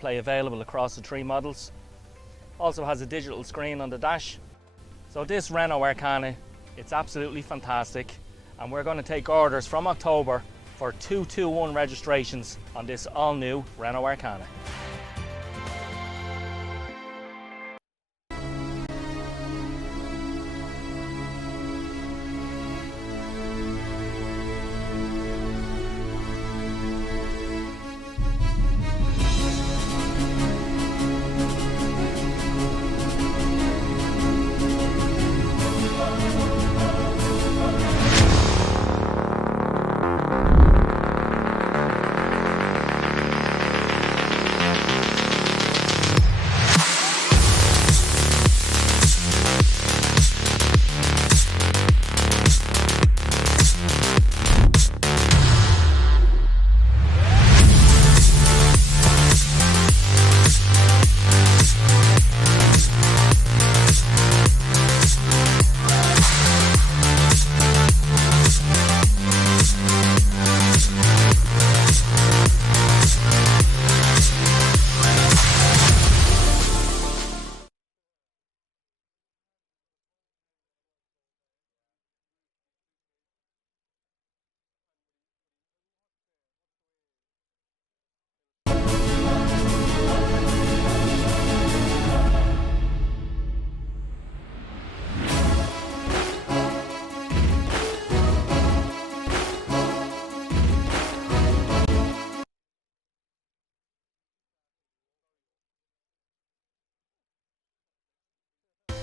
CarPlay available across the three models. Also has a digital screen on the dash. So this Renault Arcana, it's absolutely fantastic, and we're going to take orders from October for 221 registrations on this all new Renault Arcana.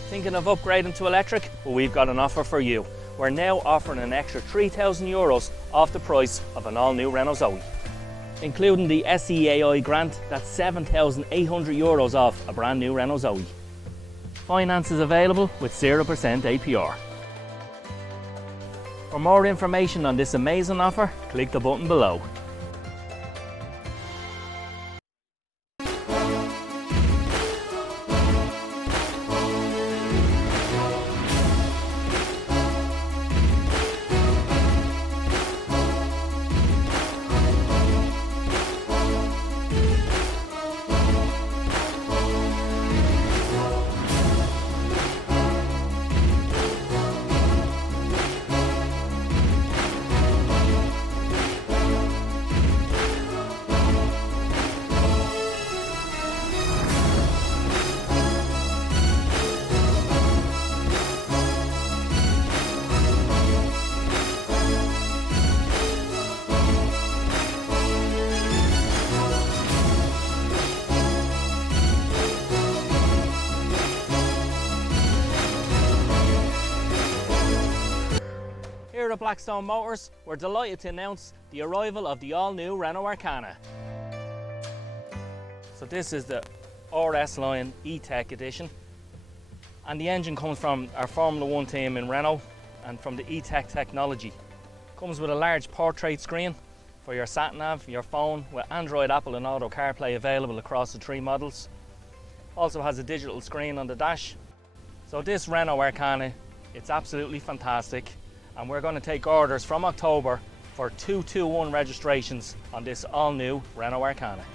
Thinking of upgrading to electric? Well, we've got an offer for you. We're now offering an extra €3,000 off the price of an all-new Renault Zoe. Including the SEAI grant, that's €7,800 off a brand new Renault Zoe. Finance is available with 0% APR. For more information on this amazing offer, click the button below. Here at Blackstone Motors, we're delighted to announce the arrival of the all-new Renault Arcana. So this is the RS line E-Tech edition, and the engine comes from our Formula 1 team in Renault and from the E-Tech technology. Comes with a large portrait screen for your sat-nav, your phone, with Android, Apple and Auto CarPlay available across the three models. Also has a digital screen on the dash. So this Renault Arcana, it's absolutely fantastic, and we're going to take orders from October for 221 registrations on this all-new Renault Arcana.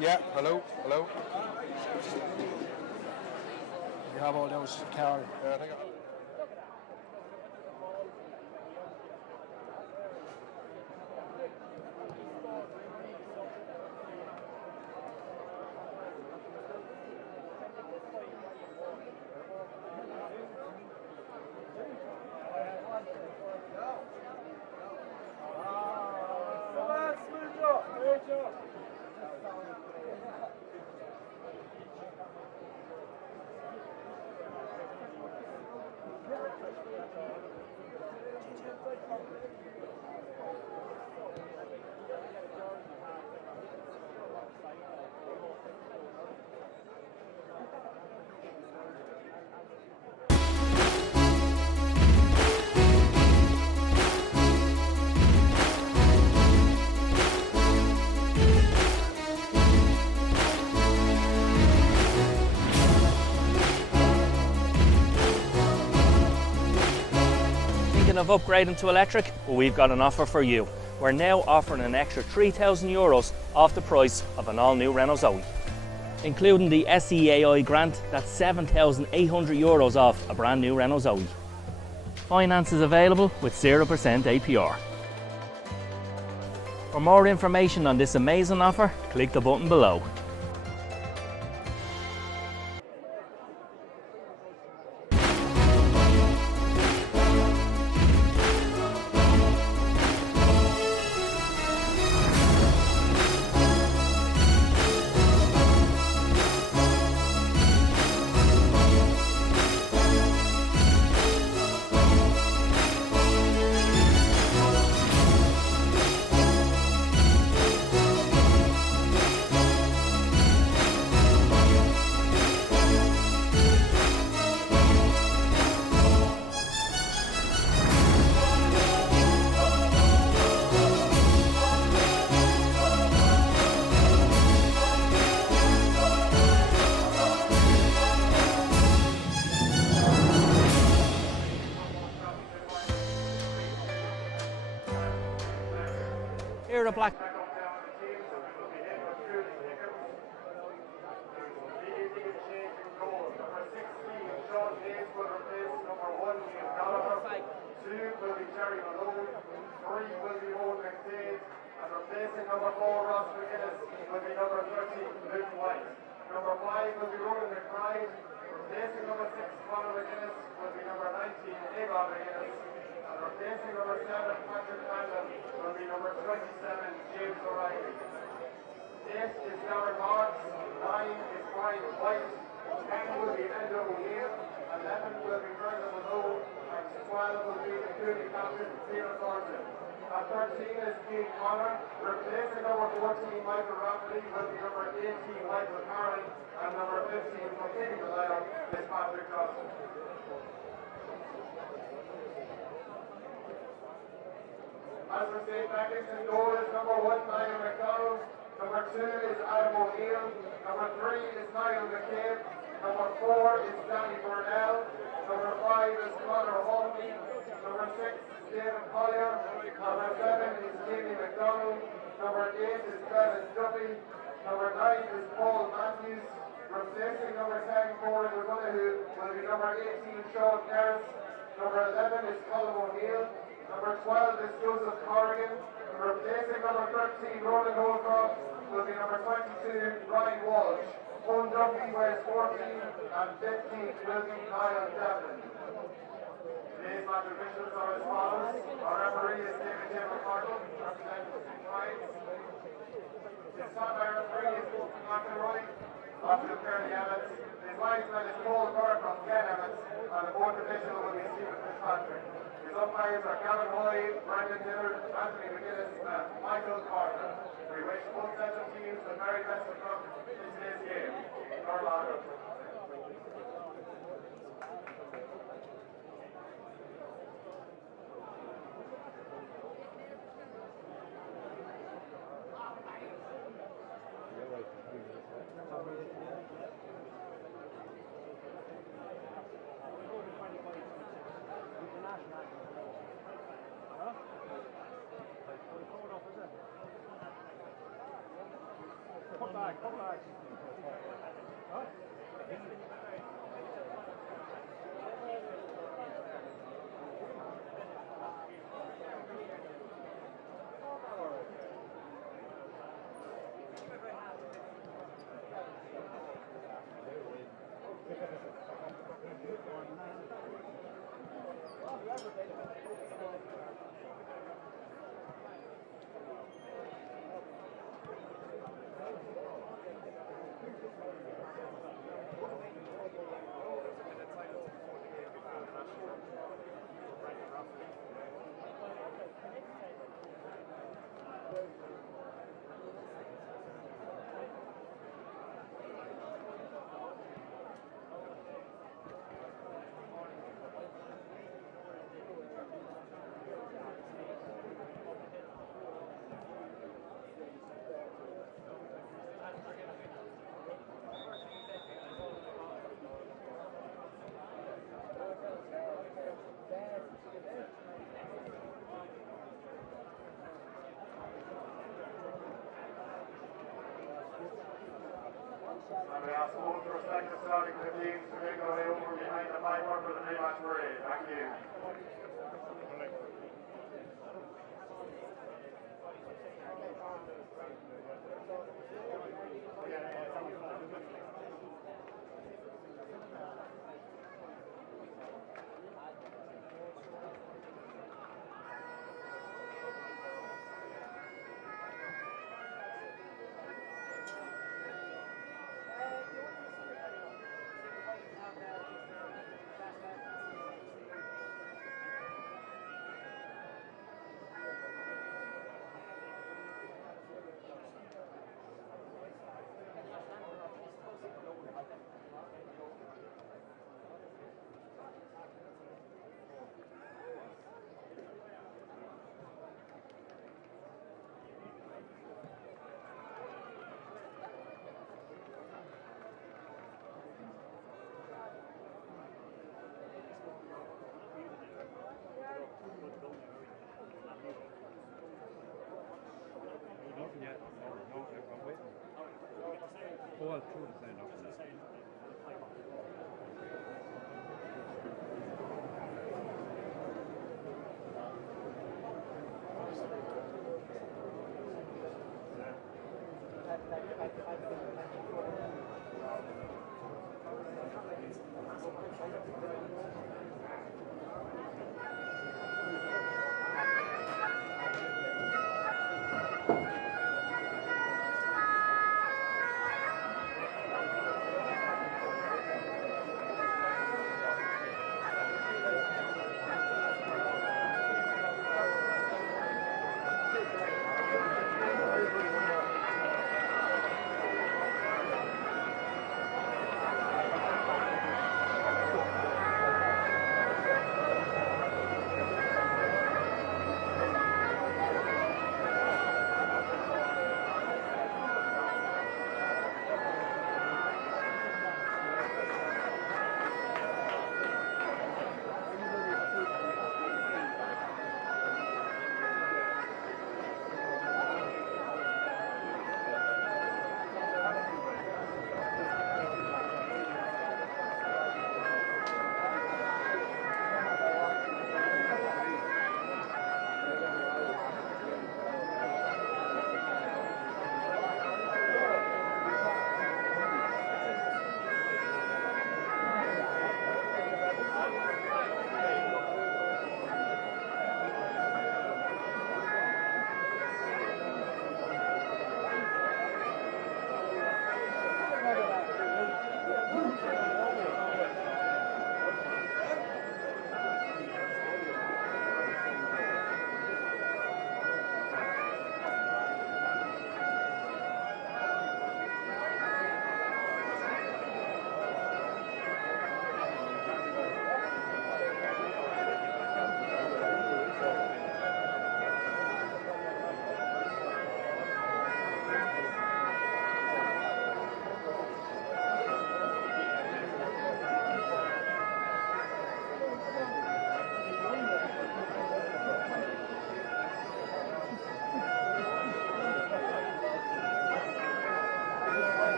Yeah, hello, hello. You have all those cars. I think Thinking of upgrading to electric? Well, we've got an offer for you. We're now offering an extra €3,000 off the price of an all-new Renault Zoe. Including the SEAI grant, that's €7,800 off a brand new Renault Zoe. Finance is available with 0% APR. For more information on this amazing offer, click the button below. Here are the black. Replacing number 4, Ross McGuinness, will be number 30, Luke White. Number 5 will be Ronan McBride. Replacing number 6, Conor McGuinness, will be number 19, Avon McGuinness. And replacing number 7, Patrick Randall, will be number 27, James O'Reilly. 8 is Darren Marks, 9 is Brian White, 10 will be Endo O'Neill, 11 will be Brendan Malone, and 12 will be the Cooley captain, Peter Thornton. At 13 is Keith Connor, replacing number 14, Michael Rafferty, will be number 18, Michael Carling, and number 15, completing the lineup, is Patrick Johnson. As for St.Fechins in goal is number 1, Niall McDonald, number 2 is Adam O'Neill, number 3 is Niall McCabe, number 4 is Danny Burnell, number 5 is Conor Halkey, number 6 is David Collier, number 7 is Jamie McDonald, number 8 is Glenn Duffy, number 9 is Paul Matthews, replacing number 10, Corey McGonaghy, will be number 18, Sean Harris, number 11 is Colin O'Neill, number 12 is Joseph Corrigan, replacing number 13, Ronan Holcroft, will be number 22, Ryan Walsh. Owen Duffy wears 14, and 15 will be Kyle Devlin. Today's match officials are as follows. Our referee is David J. McCardle, representing CTI. His top referee is McElroy, opposite Pairc Evans. His linesman is Paul Pairc from Ken Evans, and the fourth official will be Stephen Fitzpatrick. His umpires are Gavin Hoy, Brendan Dillard, Anthony McGuinness, and Michael Carter. We wish both sets of teams the very best of luck in today's game. Orlando.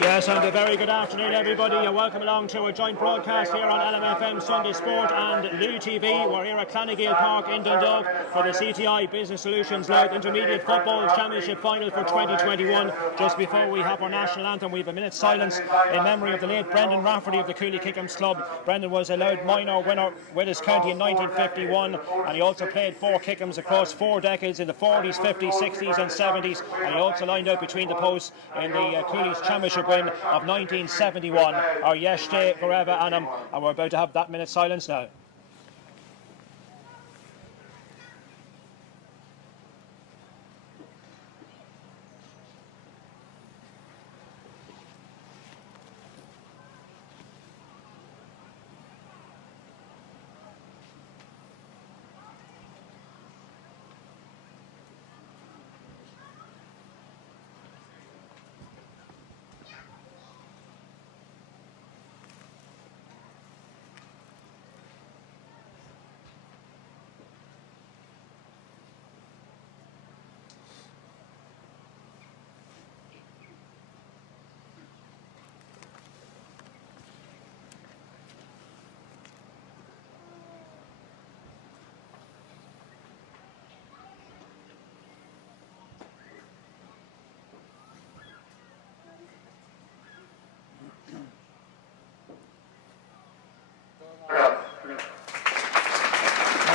Yes, and a very good afternoon, everybody. You're welcome along to a joint broadcast here on LMFM Sunday Sport and Lou TV. We're here at Gael Park in Dundalk for the CTI Business Solutions Louth Intermediate Football Championship Final for 2021. Just before we have our national anthem, we have a minute's silence in memory of the late Brendan Rafferty of the Cooley Kickhams Club. Brendan was a Louth minor winner with his county in 1951, and he also played for Kickhams across 4 decades in the 40s, 50s, 60s and 70s, and he also lined out between the posts in the Cooley's Championship win of 1971. Our Yeshte Forever Anam, and we're about to have that minute's silence now.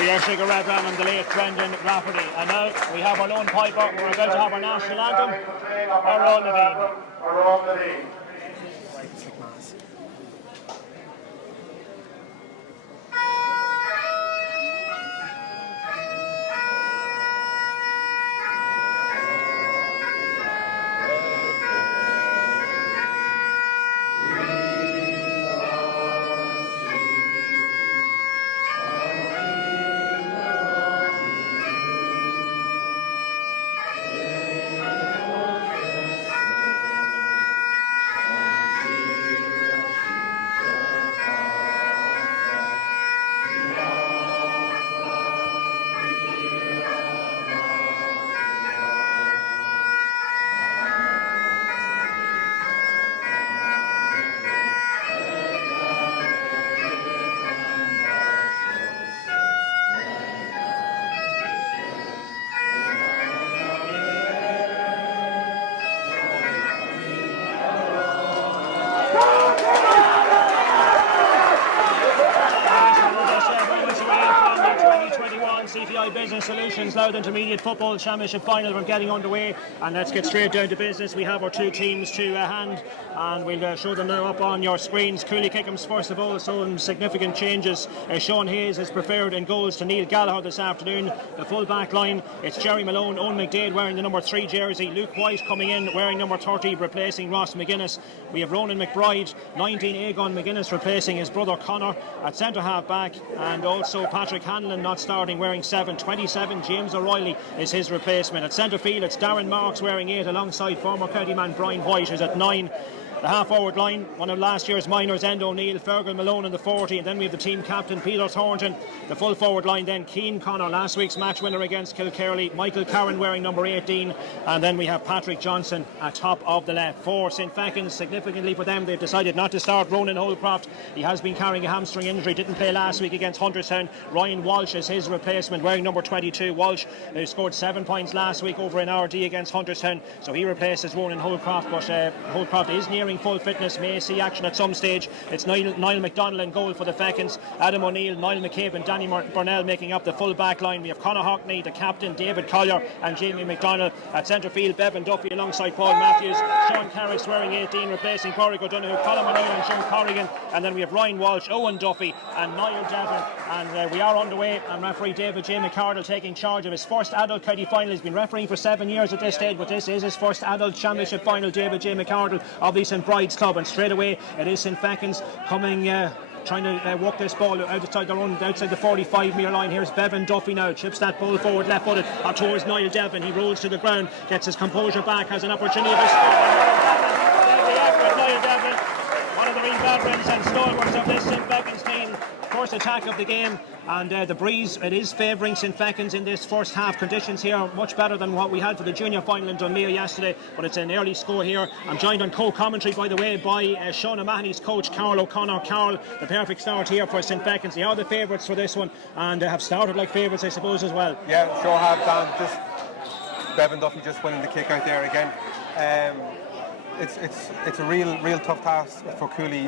Yeshte Forever and the late Brendan Rafferty. And now we have our lone piper. We're about to have our national anthem. Our CTI Business Solutions Louth Intermediate Football Championship Final. We're getting underway, and let's get straight down to business. We have our 2 teams to hand, and we'll show them now up on your screens. Cooley Kickhams first of all, some significant changes. Sean Hayes is preferred in goals to Neil Gallagher this afternoon. The full back line, it's Jerry Malone, Owen McDade wearing the number 3 jersey, Luke White coming in wearing number 30 replacing Ross McGuinness. We have Ronan McBride, 19 Aegon McGuinness replacing his brother Connor at centre half back, and also Patrick Hanlon not starting wearing 7. 27 James O'Reilly is his replacement. At centre field it's Darren Marks wearing 8 alongside former county man Brian White, who's at 9. The half-forward line, one of last year's minors, Enda O'Neill, Fergal Malone in the 40, and then we have the team captain Peter Thornton. The full forward line then, Keane Connor, last week's match winner against Kilkerley, Michael Carron wearing number 18, and then we have Patrick Johnson at top of the left. For St.Fechins, significantly for them, they've decided not to start Ronan Holcroft. He has been carrying a hamstring injury, didn't play last week against Hunterstown. Ryan Walsh is his replacement, wearing number 22. Walsh scored 7 points last week over in RD against Hunterstown, so he replaces Ronan Holcroft, but Holcroft is nearing full fitness, may see action at some stage. It's Niall McDonald in goal for the Fechins, Adam O'Neill, Niall McCabe and Danny Burnell making up the full back line. We have Conor Hockney, the captain, David Collier and Jamie McDonald. At centre field, Bevan Duffy alongside Paul Matthews, Sean Carrick wearing 18 replacing Pairc O'Donoghue, Colin O'Neill and Sean Corrigan, and then we have Ryan Walsh, Owen Duffy and Niall Devon. And we are underway, and referee David J. McCardle taking charge of his first adult county final. He's been refereeing for 7 years at this stage, but this is his first adult championship final. David J. McCardle of the St. Bride's Club, and straight away it is St. Fechins coming trying to walk this ball outside their own, outside the 45-metre line. Here's Bevan Duffy now, chips that ball forward left-footed towards Niall Devon. He rolls to the ground, gets his composure back, has an opportunity to score. Niall Devon one of the real veterans and stalwarts of this St. Fechins team. First attack of the game, and the breeze, it is favouring St. Fechins in this first half. Conditions here much better than what we had for the junior final in Dunmere yesterday, but it's an early score here. I'm joined on co-commentary, by the way, by Sean O'Mahony's coach, Carol O'Connor. Carol, the perfect start here for St. Fechins. They are the favourites for this one, and have started like favourites, I suppose, as well. Yeah, sure have, Dan. Just Bevan Duffy just winning the kick out there again. It's a real tough task for Cooley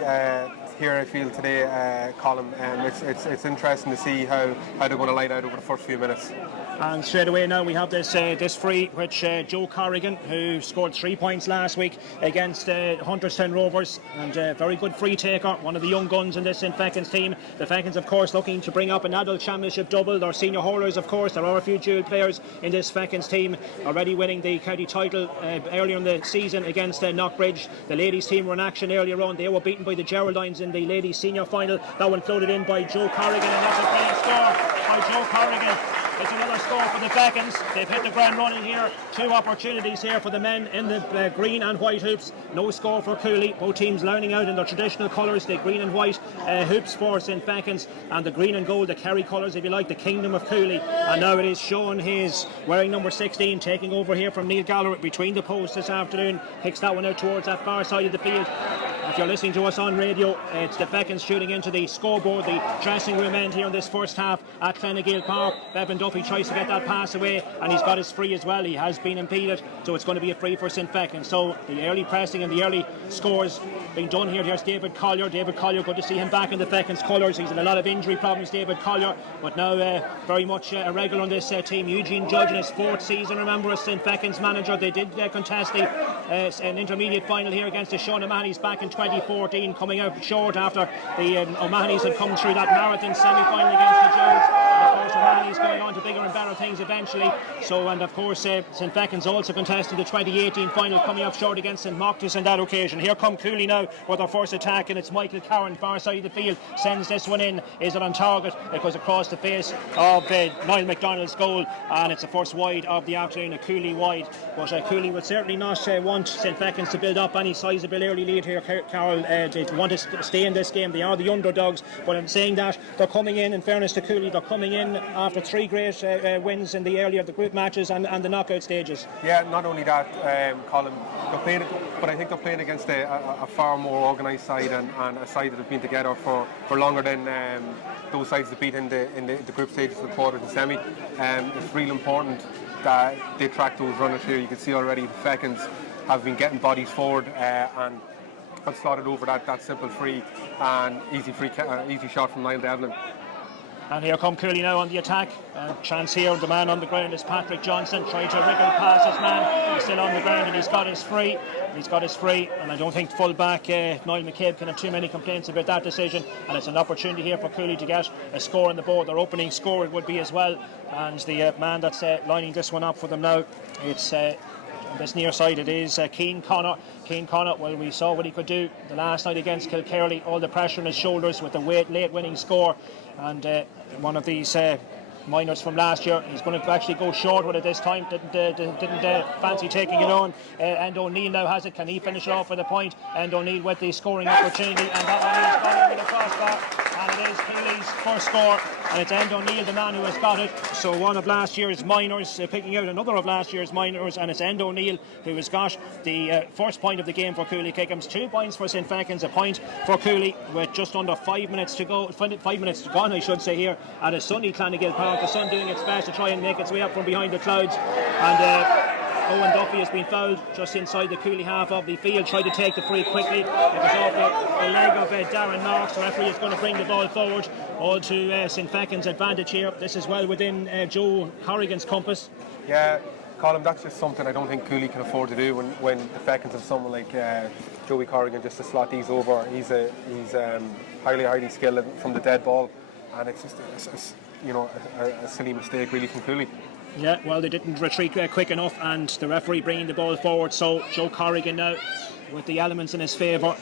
here, I feel, today, Colin. It's interesting to see how they're going to light out over the first few minutes. And straight away now we have this free, which Joe Corrigan, who scored 3 points last week against Hunterstown Rovers, and very good free taker, one of the young guns in this St. Fechins team. The Fechins, of course, looking to bring up an adult championship double. Their senior hurlers, of course, there are a few dual players in this Fechins team, already winning the county title earlier in the season against Knockbridge. The ladies team were in action earlier on. They were beaten by the Geraldines in the ladies senior final. That one floated in by Joe Corrigan, and that's a brilliant score by Joe Corrigan. It's another score for the Fechins. They've hit the ground running here. 2 opportunities here for the men in the green and white hoops. No score for Cooley. Both teams lining out in their traditional colours, the green and white hoops for St. Fechins, and the green and gold, the Kerry colours, if you like, the Kingdom of Cooley. And now it is Sean Hayes, wearing number 16, taking over here from Neil Gallagher between the posts this afternoon. Kicks that one out towards that far side of the field. If you're listening to us on radio, it's the Fechins shooting into the scoreboard, the dressing room end here in this first half at Gael Pairc. Bevan Duffy tries to get that pass away, and he's got his free as well. He has been impeded, so it's going to be a free for St. Fechins. So the early pressing and the early scores being done here. Here's David Collier. David Collier, good to see him back in the Fechins colours. He's had a lot of injury problems, David Collier, but now very much a regular on this team. Eugene Judge in his 4th season, remember, as St. Fechins manager. They did contest an intermediate final here against the Sean O'Mahony's back in 2014, coming out short after the O'Mahony's had come through that marathon semi-final against the Jones. Of course, O'Mahony's going on to bigger and better things eventually. So, and of course, St. Fechins also contested the 2018 final, coming up short against St. Mark's on that occasion. Here come Cooley now with their first attack, and it's Michael Cowan, far side of the field, sends this one in. Is it on target? It goes across the face of Niall McDonald's goal, and it's the first wide of the afternoon, a Cooley wide. But Cooley would certainly not want St. Fechins to build up any sizable early lead here, Carol. They want to stay in this game. They are the underdogs, but in saying that, they're coming in fairness to Cooley, they're coming in after 3 great wins in the earlier of the group matches and the knockout stages. Yeah, not only that, Colin, they're playing, but I think they're playing against a far more organised side and a side that have been together for longer than those sides that beat in the group stages, the quarters and semi. It's really important that they track those runners here. You can see already the Fechins have been getting bodies forward and have slotted over that simple free and easy shot from Niall Devlin. And here come Cooley now on the attack. Chance here, the man on the ground is Patrick Johnson, trying to wriggle past his man. He's still on the ground and he's got his free. And I don't think full back Niall McCabe can have too many complaints about that decision. And it's an opportunity here for Cooley to get a score on the board. Their opening score it would be as well. And the man that's lining this one up for them now, it's on this near side, it is Cian Connor. Cian Connor, well, we saw what he could do the last night against Kilkerley, all the pressure on his shoulders with the late winning score. And one of these minors from last year, he's going to actually go short with it this time. Didn't fancy taking it on. And O'Neill now has it. Can he finish it off with a point? And O'Neill with the scoring opportunity, and that one is gone over the crossbar. And it is Cooley's first score, and it's End O'Neill, the man who has got it. So one of last year's minors picking out another of last year's minors, and it's End O'Neill who has got the first point of the game for Cooley Kickhams. 2 points for St. Fechins, a point for Cooley with just under 5 minutes to go. 5 minutes to gone, I should say, here at a sunny Gael Pairc. The sun doing its best to try and make its way up from behind the clouds. And Owen Duffy has been fouled just inside the Cooley half of the field. Tried to take the free quickly. It was off the leg of Darren Marks. The referee is going to bring the ball forward. All to St. Fechins' advantage here. This is well within Joe Corrigan's compass. Yeah, Colin, that's just something I don't think Cooley can afford to do when the Fechins have someone like Joey Corrigan just to slot these over. He's highly skilled from the dead ball, and it's just a silly mistake really from Cooley. Yeah, well, they didn't retreat quick enough, and the referee bringing the ball forward. So Joe Corrigan now with the elements in his favour.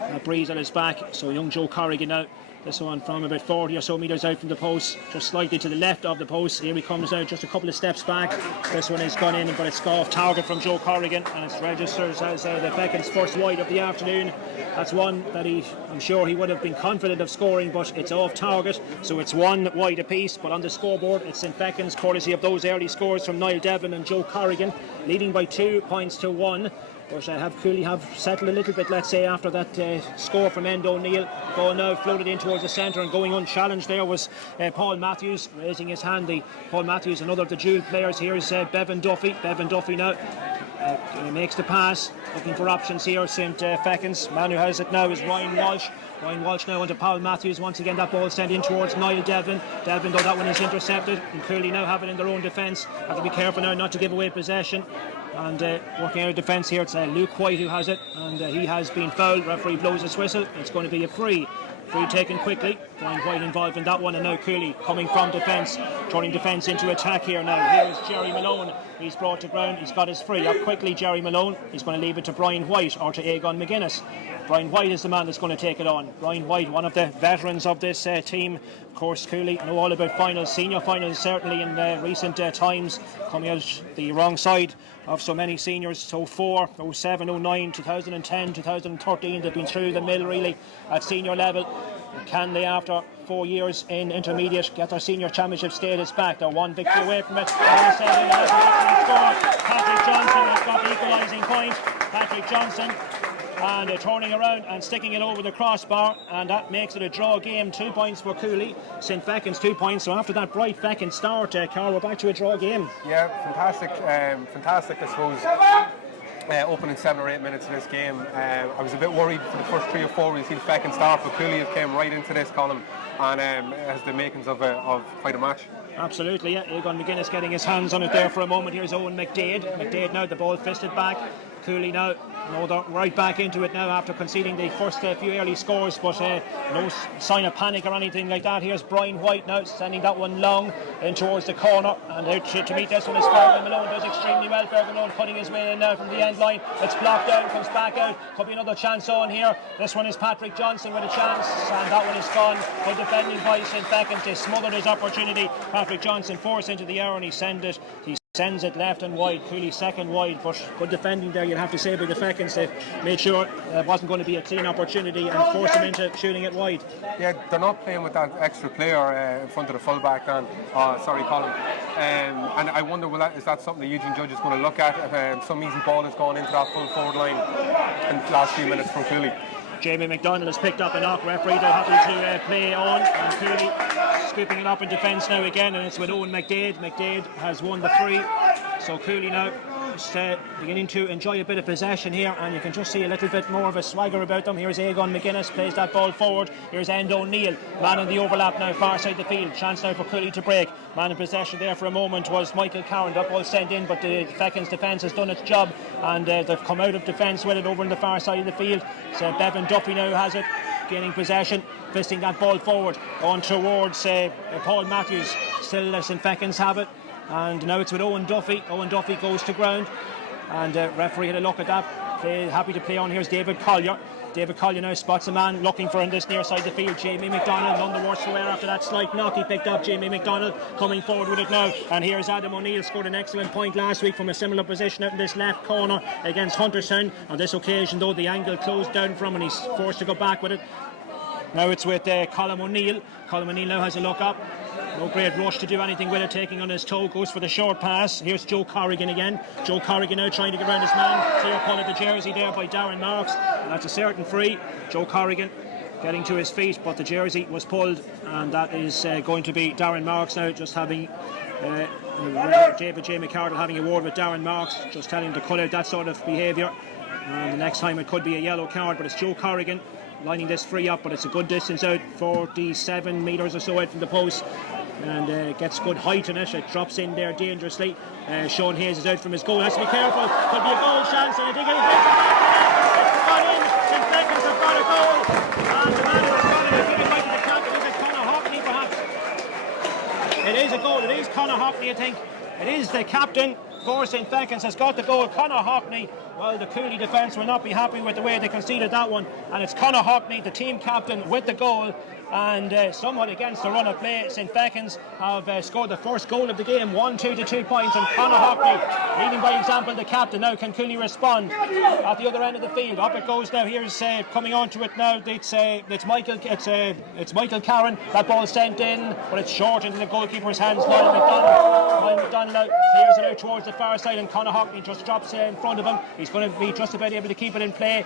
A breeze at his back. So young Joe Corrigan now This one from about 40 or so metres out from the post, just slightly to the left of the post. Here he comes out just a couple of steps back. This one is gone in, but it's off target from Joe Corrigan, and it's registered as the Fechins' first wide of the afternoon. That's one that I'm sure he would have been confident of scoring, but it's off target, so it's one wide apiece. But on the scoreboard, it's St. Fechins, courtesy of those early scores from Niall Devlin and Joe Corrigan, leading by 2 points to 1. But Cooley have settled a little bit, let's say, after that score from Enda O'Neill. Going now, floated in towards the centre, and going unchallenged there was Paul Matthews, raising his hand. Paul Matthews, another of the dual players. Here's Bevan Duffy. Bevan Duffy now makes the pass, looking for options here. St. Fechins. Man who has it now is Ryan Walsh. Ryan Walsh now onto Paul Matthews. Once again, that ball sent in towards Niall Devlin. Devlin, though, that one is intercepted, and Cooley now have it in their own defence. Have to be careful now not to give away possession. And working out of defence here, it's Luke White who has it, and he has been fouled. Referee blows his whistle. It's going to be a free taken quickly. Brian White involved in that one, and now Cooley coming from defence, turning defence into attack here now. Here's Jerry Malone. He's brought to ground. He's got his free. Up quickly, Jerry Malone. He's going to leave it to Brian White or to Aegon McGuinness. Brian White is the man that's going to take it on. Brian White, one of the veterans of this team. Of course, Cooley know all about finals, senior finals, certainly in recent times, coming out the wrong side of so many seniors. So 04, 07, 09, 2010, 2013, they've been through the mill really at senior level. Can they, after 4 years in intermediate, get their senior championship status back? They're one victory away from it. Patrick Johnson has got the equalising point. Patrick Johnson, and turning around and sticking it over the crossbar, and that makes it a draw game. 2 points for Cooley. St. Fechins 2 points. So after that bright Fechins start, Carl, we're back to a draw game. Yeah, fantastic I suppose. Opening 7 or 8 minutes of this game, I was a bit worried for the first 3 or 4 we've seen Fechins start, but Cooley have came right into this column and has the makings of quite a match. Absolutely, yeah. Aegon McGuinness getting his hands on it there for a moment. Here's Owen McDade. McDade now, the ball fisted back. Cooley now, they're right back into it now after conceding the first few early scores, but no sign of panic or anything like that. Here's Brian White now, sending that one long in towards the corner, and out to meet this one is Fergal Malone. Does extremely well. Fergal Malone cutting his way in now from the end line. It's blocked out, comes back out. Could be another chance on here. This one is Patrick Johnson with a chance, and that one is gone. Good defending by St. Fechins. They smothered his opportunity. Patrick Johnson forced into the air, and he sends it left and wide. Cooley second wide, but good defending there, you'll have to say, by the Fechins. They made sure it wasn't going to be a clean opportunity and forced him into shooting it wide. Yeah, they're not playing with that extra player in front of the fullback, Colin. And I wonder, is that something that Eugene Judge is going to look at? Some easy ball has gone into that full forward line in the last few minutes from Cooley. Jamie McDonald has picked up a knock. Referee, they're happy to play on, and Cooley scooping it up in defence now again, and it's with Owen McDade. McDade has won the free, so Cooley now just beginning to enjoy a bit of possession here, and you can just see a little bit more of a swagger about them. Here's Aegon McGuinness, plays that ball forward. Here's Enda O'Neill, man in the overlap now, far side the field. Chance now for Cooley to break. Man in possession there for a moment was Michael Carron. That ball sent in, but the Fechins defence has done its job, and they've come out of defence with it over on the far side of the field. So Bevan Duffy now has it, gaining possession, fisting that ball forward on towards Paul Matthews. Still St. Fechins have it, and now it's with Owen Duffy. Owen Duffy goes to ground, and referee had a look at that. Happy to play on. Here's David Collier. David Collier now spots a man looking for in this near side of the field. Jamie McDonald, none the worse for wear after that slight knock he picked up. Jamie McDonald coming forward with it now, and here's Adam O'Neill, scored an excellent point last week from a similar position out in this left corner against Hunterstown. On this occasion though, the angle closed down from him and he's forced to go back with it. Now it's with Colm O'Neill. Colm O'Neill now has a look up. No great rush to do anything with it, taking on his toe, goes for the short pass. Here's Joe Corrigan again. Joe Corrigan now trying to get around his man. Clear pull of the jersey there by Darren Marks, and that's a certain free. Joe Corrigan getting to his feet, but the jersey was pulled, and that is going to be Darren Marks now, just having David J. McCardle having a word with Darren Marks, just telling him to cut out that sort of behaviour, and the next time it could be a yellow card. But it's Joe Corrigan lining this free up, but it's a good distance out, 47 metres or so out from the post, and gets good height in it. It drops in there dangerously. Sean Hayes is out from his goal, has to be careful, could be a goal chance, and I think it's got in. St. Fechins have got a goal, and the man who has got it is giving right to the captain. Is it Conor Hockney perhaps? It is a goal, it is Conor Hockney, I think. It is the captain for St. Fechins has got the goal, Conor Hockney, Well, the Cooley defence will not be happy with the way they conceded that one, and it's Conor Hockney, the team captain, with the goal. And somewhat against the run of play, St. Fechins have scored the first goal of the game, 1-2 to 2 points, and Conor Hockney, leading by example, the captain. Now can Cooley respond at the other end of the field? Up it goes now. Here's coming on to it now. It's Michael Carron. That ball sent in, but it's short into the goalkeeper's hands. Niall McDonald clears it out towards the far side, and Conor Hockney just drops in front of him. He's going to be just about able to keep it in play.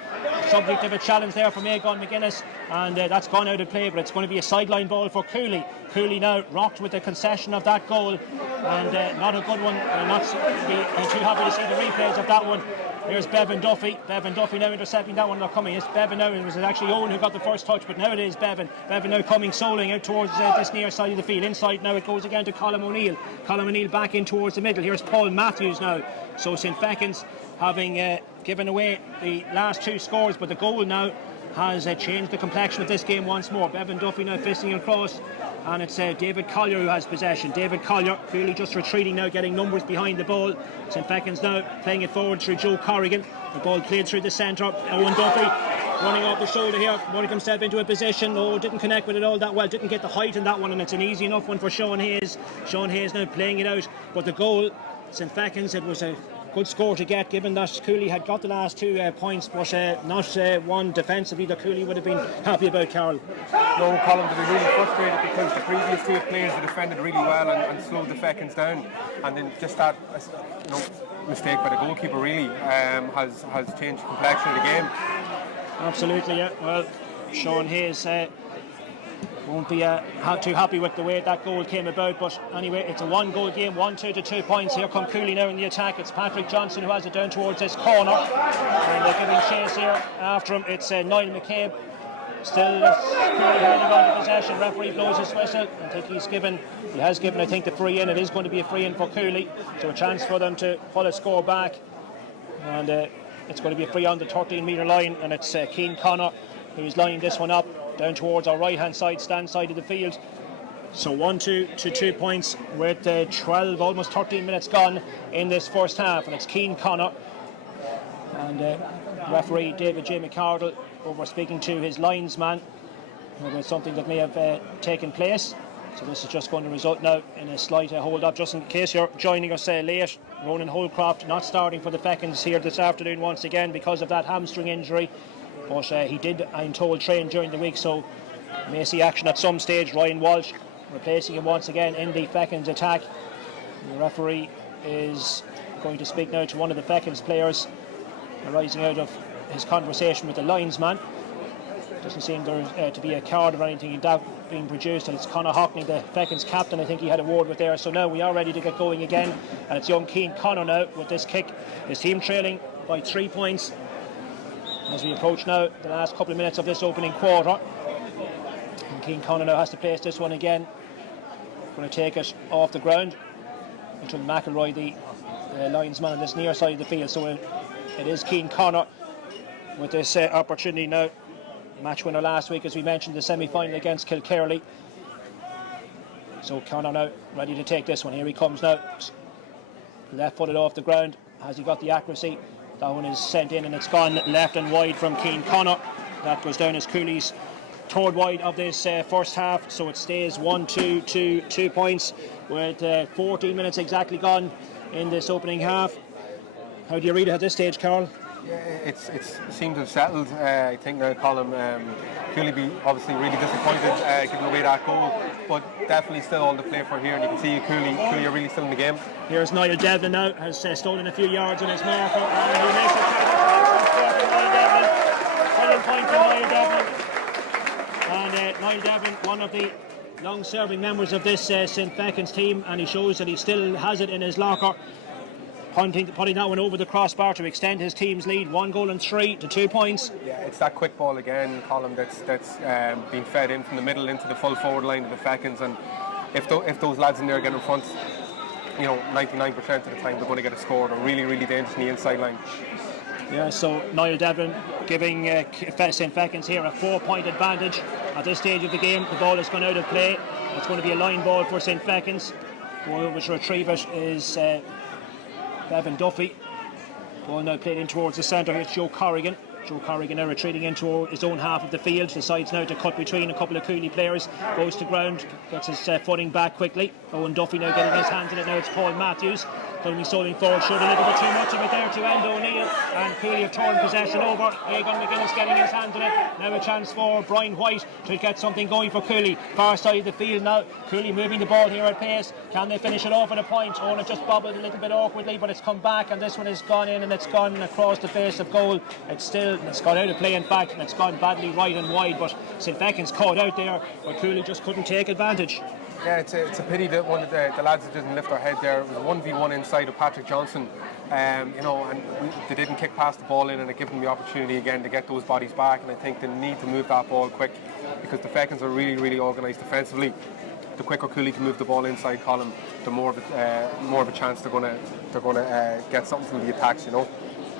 Subject of a challenge there from Aegon McGuinness, and that's gone out of play, but it's going to be a sideline ball for Cooley. Cooley now rocked with the concession of that goal, and not a good one. Not too happy to see the replays of that one. Here's Bevan Duffy. Bevan Duffy now intercepting that one. Not coming. It's Bevan now. It was actually Owen who got the first touch, but now it is Bevan. Bevan now coming soloing out towards this near side of the field. Inside now it goes again to Colm O'Neill. Colm O'Neill back in towards the middle. Here's Paul Matthews now. So St. Fechins having given away the last two scores, but the goal now has changed the complexion of this game once more. Bevan Duffy now fisting across, and it's David Collier who has possession. David Collier really just retreating now, getting numbers behind the ball. St. Fechins now playing it forward through Joe Corrigan. The ball played through the centre. Owen Duffy running off the shoulder here, running himself into a position. Didn't connect with it all that well, didn't get the height in that one, and it's an easy enough one for Sean Hayes. Sean Hayes now playing it out, but the goal, St. Fechins, it was a good score to get, given that Cooley had got the last 2 points, but not one defensively that Cooley would have been happy about, Carol. No, Colm, to be really frustrated because the previous 2 players had defended really well and slowed the Fechins down, and then just that mistake by the goalkeeper really has changed the complexion of the game. Absolutely, yeah. Well, Sean Hayes won't be too happy with the way that goal came about, but anyway, it's a 1-goal game, 1-2 to 2 points. Here come Cooley now in the attack. It's Patrick Johnson who has it down towards this corner, and they're giving chase here after him. It's Niall McCabe. Still Cooley holding on to possession. Referee blows his whistle. I think he has given I think the free in. It is going to be a free in for Cooley, so a chance for them to pull a score back, and it's going to be a free on the 13-metre line, and it's Cian Connor who's lining this one up down towards our right hand side, stand side of the field. So 1-2 to 2 points with 12, almost 13 minutes gone in this first half, and it's Cian Connor and referee David J. McCardle over speaking to his linesman about something that may have taken place. So this is just going to result now in a slight hold up. Just in case you're joining us late, Ronan Holcroft not starting for the Fechins here this afternoon once again because of that hamstring injury. But he did, I'm told, train during the week, so may see action at some stage. Ryan Walsh replacing him once again in the Fechins attack. The referee is going to speak now to one of the Fechins players arising out of his conversation with the linesman. Doesn't seem there to be a card or anything in doubt being produced, and it's Conor Hockney, the Fechins captain, I think he had a word with there. So now we are ready to get going again, and it's young Cian Connor now with this kick. His team trailing by 3 points as we approach now the last couple of minutes of this opening quarter. And Cian Connor now has to place this one again. Going to take it off the ground until McElroy, the linesman on this near side of the field. So it is Cian Connor with this opportunity now. Match winner last week, as we mentioned, the semi-final against Kilkerley. So Connor now ready to take this one. Here he comes now. Left footed off the ground. Has he got the accuracy? That one is sent in and it's gone left and wide from Cian Connor. That goes down as Cooley's third wide of this first half. So it stays 1-2 to 2 points with 14 minutes exactly gone in this opening half. How do you read it at this stage, Carol? Yeah, it seems to have settled. I think now Colm Cooley be obviously really disappointed giving away that goal, but definitely still all to play for here, and you can see Cooley are really still in the game. Here's Niall Devlin now, has stolen a few yards on his marker, and he makes it Niall Devlin. Brilliant point for Niall Devlin. And Niall Devlin, one of the long-serving members of this St. Fechins team, and he shows that he still has it in his locker. Putting that one over the crossbar to extend his team's lead, 1 goal and 3 to 2 points. Yeah, it's that quick ball again, Colm, that's being fed in from the middle into the full forward line of the Fechins, and if those lads in there get in front, 99% of the time they're going to get a score. They're really, really dangerous in the inside line. Yeah, so Niall Devlin giving St. Fechins here a 4-point advantage at this stage of the game. The ball has gone out of play. It's going to be a line ball for St. Fechins. Whoever to retrieve it is Bevan Duffy. Ball now played in towards the centre. Here's Joe Corrigan. Joe Corrigan now retreating into his own half of the field. Decides now to cut between a couple of Cooley players. Goes to ground. Gets his footing back quickly. Owen Duffy now getting his hands in it. Now it's Paul Matthews. Cooley stoling forward. Showed a little bit too much of it there to Enda O'Neill. And Cooley have torn possession over. Egan McGuinness getting his hands in it. Now a chance for Brian White to get something going for Cooley. Far side of the field now. Cooley moving the ball here at pace. Can they finish it off at a point? Oh, and it just bobbled a little bit awkwardly, but it's come back, and this one has gone in, and it's gone across the face of goal. It's gone out of play, in fact, and it's gone badly right and wide, but St. Fechins caught out there, but Cooley just couldn't take advantage. Yeah, it's a pity that one of the lads didn't lift their head there. It was a 1v1 inside of Patrick Johnson, and they didn't kick past the ball in, and it gave them the opportunity again to get those bodies back, and I think they need to move that ball quick, because the Fechins are really, really organised defensively. The quicker Cooley can move the ball inside column, the more of a chance they're going to get something from the attacks,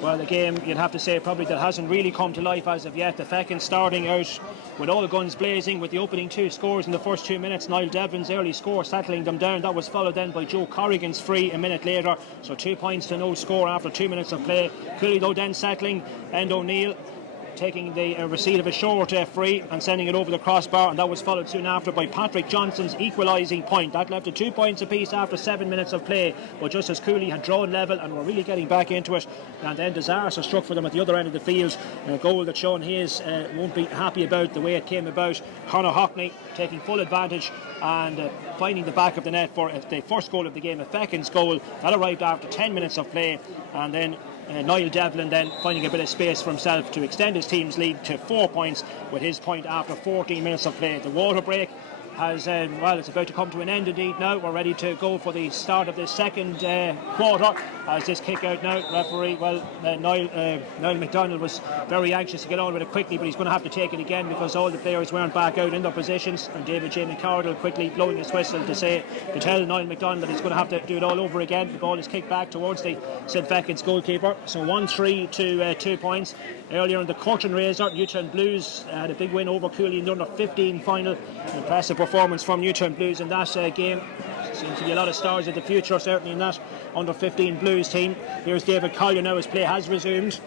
Well, the game, you'd have to say, probably that hasn't really come to life as of yet. The Fechins starting out with all guns blazing with the opening 2 scores in the first 2 minutes. Niall Devlin's early score settling them down. That was followed then by Joe Corrigan's free a minute later. So 2 points to no score after 2 minutes of play. Cooley though then settling, and O'Neill taking the receipt of a short free and sending it over the crossbar, and that was followed soon after by Patrick Johnson's equalising point. That left at 2 points apiece after 7 minutes of play, but just as Cooley had drawn level and were really getting back into it, and then disaster struck for them at the other end of the field. A goal that Sean Hayes won't be happy about the way it came about. Conor Hockney taking full advantage and finding the back of the net for the first goal of the game, a Fechins goal. That arrived after 10 minutes of play, and then Niall Devlin then finding a bit of space for himself to extend his team's lead to 4 points with his point after 14 minutes of play. The water break has, it's about to come to an end indeed now. We're ready to go for the start of the second quarter as this kick out now. Referee, Niall McDonald was very anxious to get on with it quickly, but he's going to have to take it again because all the players weren't back out in their positions, and David J. McCardle quickly blowing his whistle to tell Niall McDonald that he's going to have to do it all over again. The ball is kicked back towards the St. Fechins goalkeeper, so 1-3 to 2 points. Earlier in the curtain raiser, Newtown Blues had a big win over Cooley in the under-15 final. An impressive performance from Newtown Blues in that game. Seems to be a lot of stars of the future, certainly in that under-15 Blues team. Here's David Collier now as play has resumed.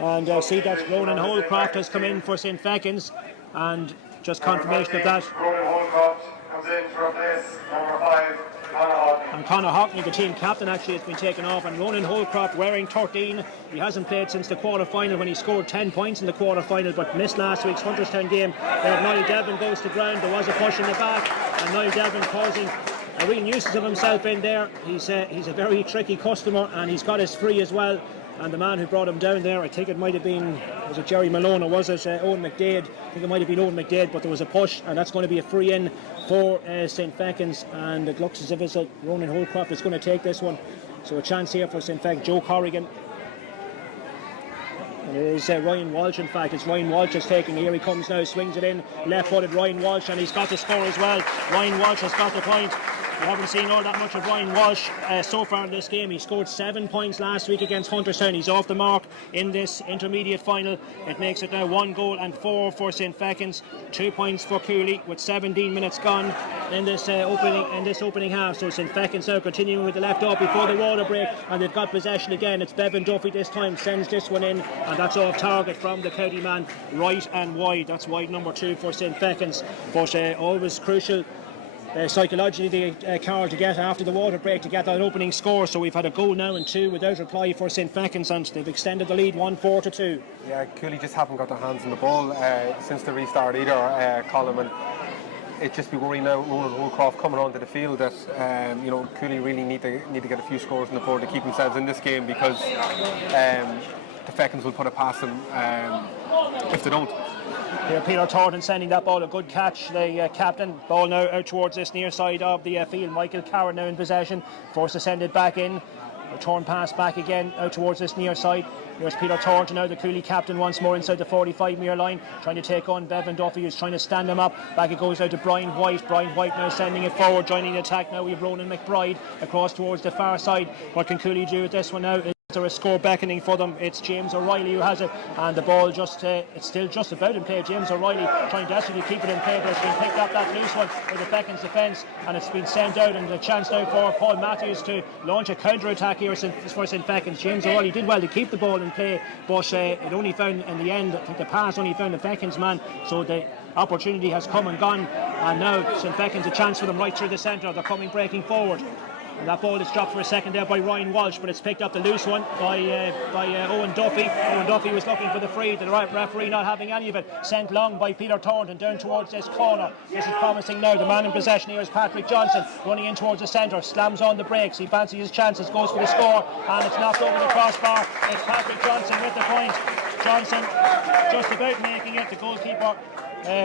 And see that Ronan Holcroft has come in for St. Fechins, and just confirmation of that. Ronan Holcroft comes in to replace number 5, Conor Hockney. And Conor Hockney, the team captain, actually has been taken off, and Ronan Holcroft wearing 13. He hasn't played since the quarter-final when he scored 10 points in the quarter-final, but missed last week's Hunterstown game. Niall Devlin goes to ground. There was a push in the back, and Niall Devlin causing a real nuisance of himself in there. He's a very tricky customer, and he's got his free as well. And the man who brought him down there, I think it might have been, was it Jerry Malone or was it Owen McDade? I think it might have been Owen McDade, but there was a push, and that's going to be a free in for St. Fechins, and it looks as if it's Ronan Holcroft is going to take this one. So a chance here for St. Fechins. Joe Corrigan. And it is Ryan Walsh, in fact. It's Ryan Walsh is taking. Here he comes now, swings it in. Left-footed Ryan Walsh, and he's got the score as well. Ryan Walsh has got the point. We haven't seen all that much of Ryan Walsh so far in this game. He scored 7 points last week against Hunterstown. He's off the mark in this intermediate final. It makes it now 1 goal and 4 for St. Fechins. 2 points for Cooley with 17 minutes gone in this opening half. So St. Fechins now continuing with the left off before the water break, and they've got possession again. It's Bevan Duffy this time, sends this one in, and that's off target from the county man, right and wide. That's wide number 2 for St. Fechins, but always crucial psychologically Carl to get after the water break to get that opening score. So we've had a goal now and 2 without reply for St. Fechins, and they've extended the lead 1-4 to 2. Yeah, Cooley just haven't got their hands on the ball since the restart either, Colin, and it just be worrying now. Ronan Holcroft coming onto the field that Cooley really need to get a few scores on the board to keep themselves in this game, because the Fechins will put it past them if they don't. Here Peter Thornton sending that ball, a good catch, the captain. Ball now out towards this near side of the field. Michael Carron now in possession, forced to send it back in. A torn pass back again out towards this near side. Here's Peter Thornton now, the Cooley captain, once more inside the 45-metre line, trying to take on Bevan Duffy, who's trying to stand him up. Back it goes out to Brian White. Brian White now sending it forward, joining the attack now. We have Ronan McBride across towards the far side. What can Cooley do with this one now? There is score beckoning for them. It's James O'Reilly who has it, and the ball it's still just about in play. James O'Reilly trying desperately to keep it in play, but it's been picked up, that loose one, by the Fechins defence, and it's been sent out, and a chance now for Paul Matthews to launch a counter-attack here for St. Fechins. James O'Reilly did well to keep the ball in play, but it only found, in the end, I think the pass only found the Fechins man, so the opportunity has come and gone, and now St. Fechins a chance for them right through the centre. They're coming breaking forward. And that ball is dropped for a second there by Ryan Walsh, but it's picked up, the loose one, by Owen Duffy. Owen Duffy was looking for the free, the referee not having any of it. Sent long by Peter Thornton down towards this corner. This is promising now. The man in possession here is Patrick Johnson, running in towards the centre, slams on the brakes. He fancies his chances, goes for the score, and it's knocked over the crossbar. It's Patrick Johnson with the point. Johnson just about making it. The goalkeeper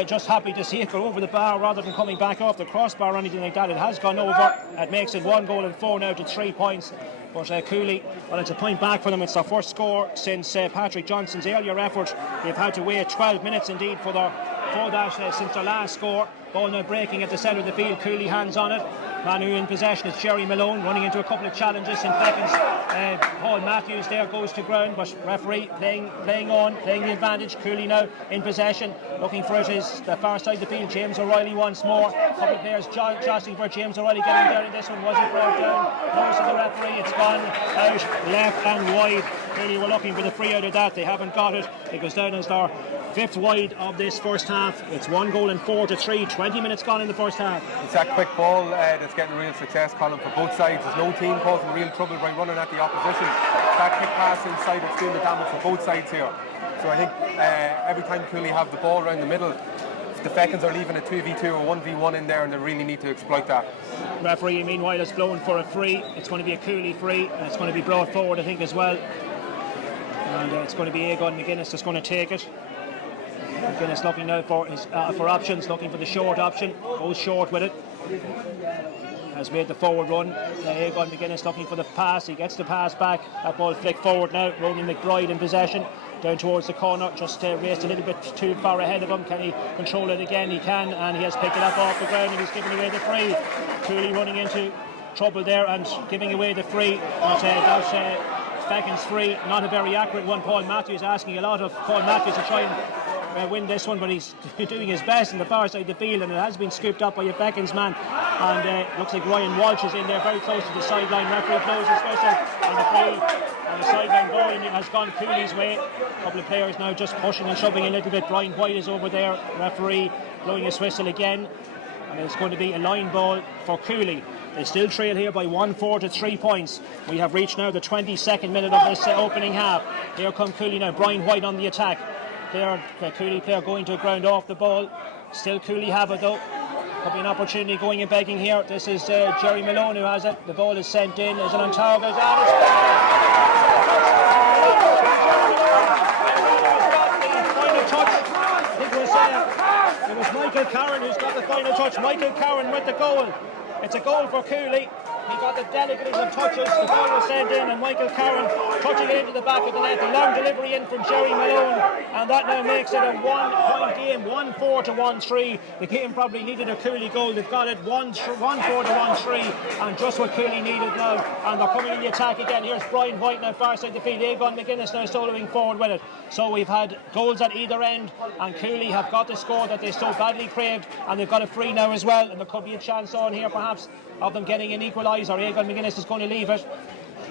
just happy to see it go over the bar rather than coming back off the crossbar or anything like that. It has gone over. It makes it 1 goal and 4 now to 3 points. But Cooley, well, it's a point back for them. It's their first score since Patrick Johnson's earlier effort. They've had to wait 12 minutes indeed for that since their last score. Ball now breaking at the centre of the field. Cooley hands on it. Man who in possession is Jerry Malone, running into a couple of challenges. St. Fechins, Paul Matthews there goes to ground, but referee playing the advantage. Cooley now in possession, looking for it is the far side of the field. James O'Reilly once more. A couple of players jostling for James O'Reilly getting there in this one. Was it brought down? Notice of the referee. It's gone out left and wide. Clearly we're looking for the free out of that. They haven't got it. It goes down as their 5th wide of this first half. It's 1 goal and 4 to 3. 20 minutes gone in the first half. It's that quick ball that's getting real success, Colin, for both sides. There's no team causing real trouble by running at the opposition. That quick pass inside, it's doing the damage for both sides here. So I think every time Cooley have the ball around the middle, the Fechins are leaving a 2v2 or 1v1 in there, and they really need to exploit that. Referee meanwhile is blowing for a free. It's going to be a Cooley free, and it's going to be brought forward I think as well. And it's going to be Aegon McGuinness that's going to take it. McGuinness looking now for options, looking for the short option, goes short with it. Has made the forward run. Aegon McGuinness looking for the pass, he gets the pass back. That ball flicked forward now. Ronan McBride in possession, down towards the corner, just raced a little bit too far ahead of him. Can he control it again? He can, and he has picked it up off the ground and he's giving away the free. Truly running into trouble there and giving away the free. Fechins free, not a very accurate one. Paul Matthews asking a lot of Paul Matthews to try and win this one, but he's doing his best in the far side of the field, and it has been scooped up by a Fechins man, and looks like Ryan Walsh is in there very close to the sideline. Referee blows his whistle, and the free and the sideline ball has gone Cooley's way. A couple of players now just pushing and shoving a little bit. Brian White is over there, referee blowing his whistle again, and it's going to be a line ball for Cooley. They still trail here by 1-4 to 3 points. We have reached now the 22nd minute of this opening half. Here come Cooley now. Brian White on the attack. There, Cooley player going to ground off the ball. Still Cooley have it though. Could be an opportunity going and begging here. This is Jerry Malone who has it. The ball is sent in. Is it on target? It was Michael Carron who's got the final touch. Michael Carron with the goal. It's a goal for Cooley. He got the delicate of touches. The ball was sent in, and Michael Carron touching it into the back of the net. A long delivery in from Jerry Malone, and that now makes it a 1-point game, 1-4 to 1-3. The game probably needed a Cooley goal. They've got it 1-4 to 1-3, and just what Cooley needed now. And they're coming in the attack again. Here's Brian White now far side the field. Aegon McGuinness now soloing forward with it. So we've had goals at either end, and Cooley have got the score that they so badly craved, and they've got a free now as well. And there could be a chance on here perhaps of them getting an equaliser. Aegon McGuinness is going to leave it,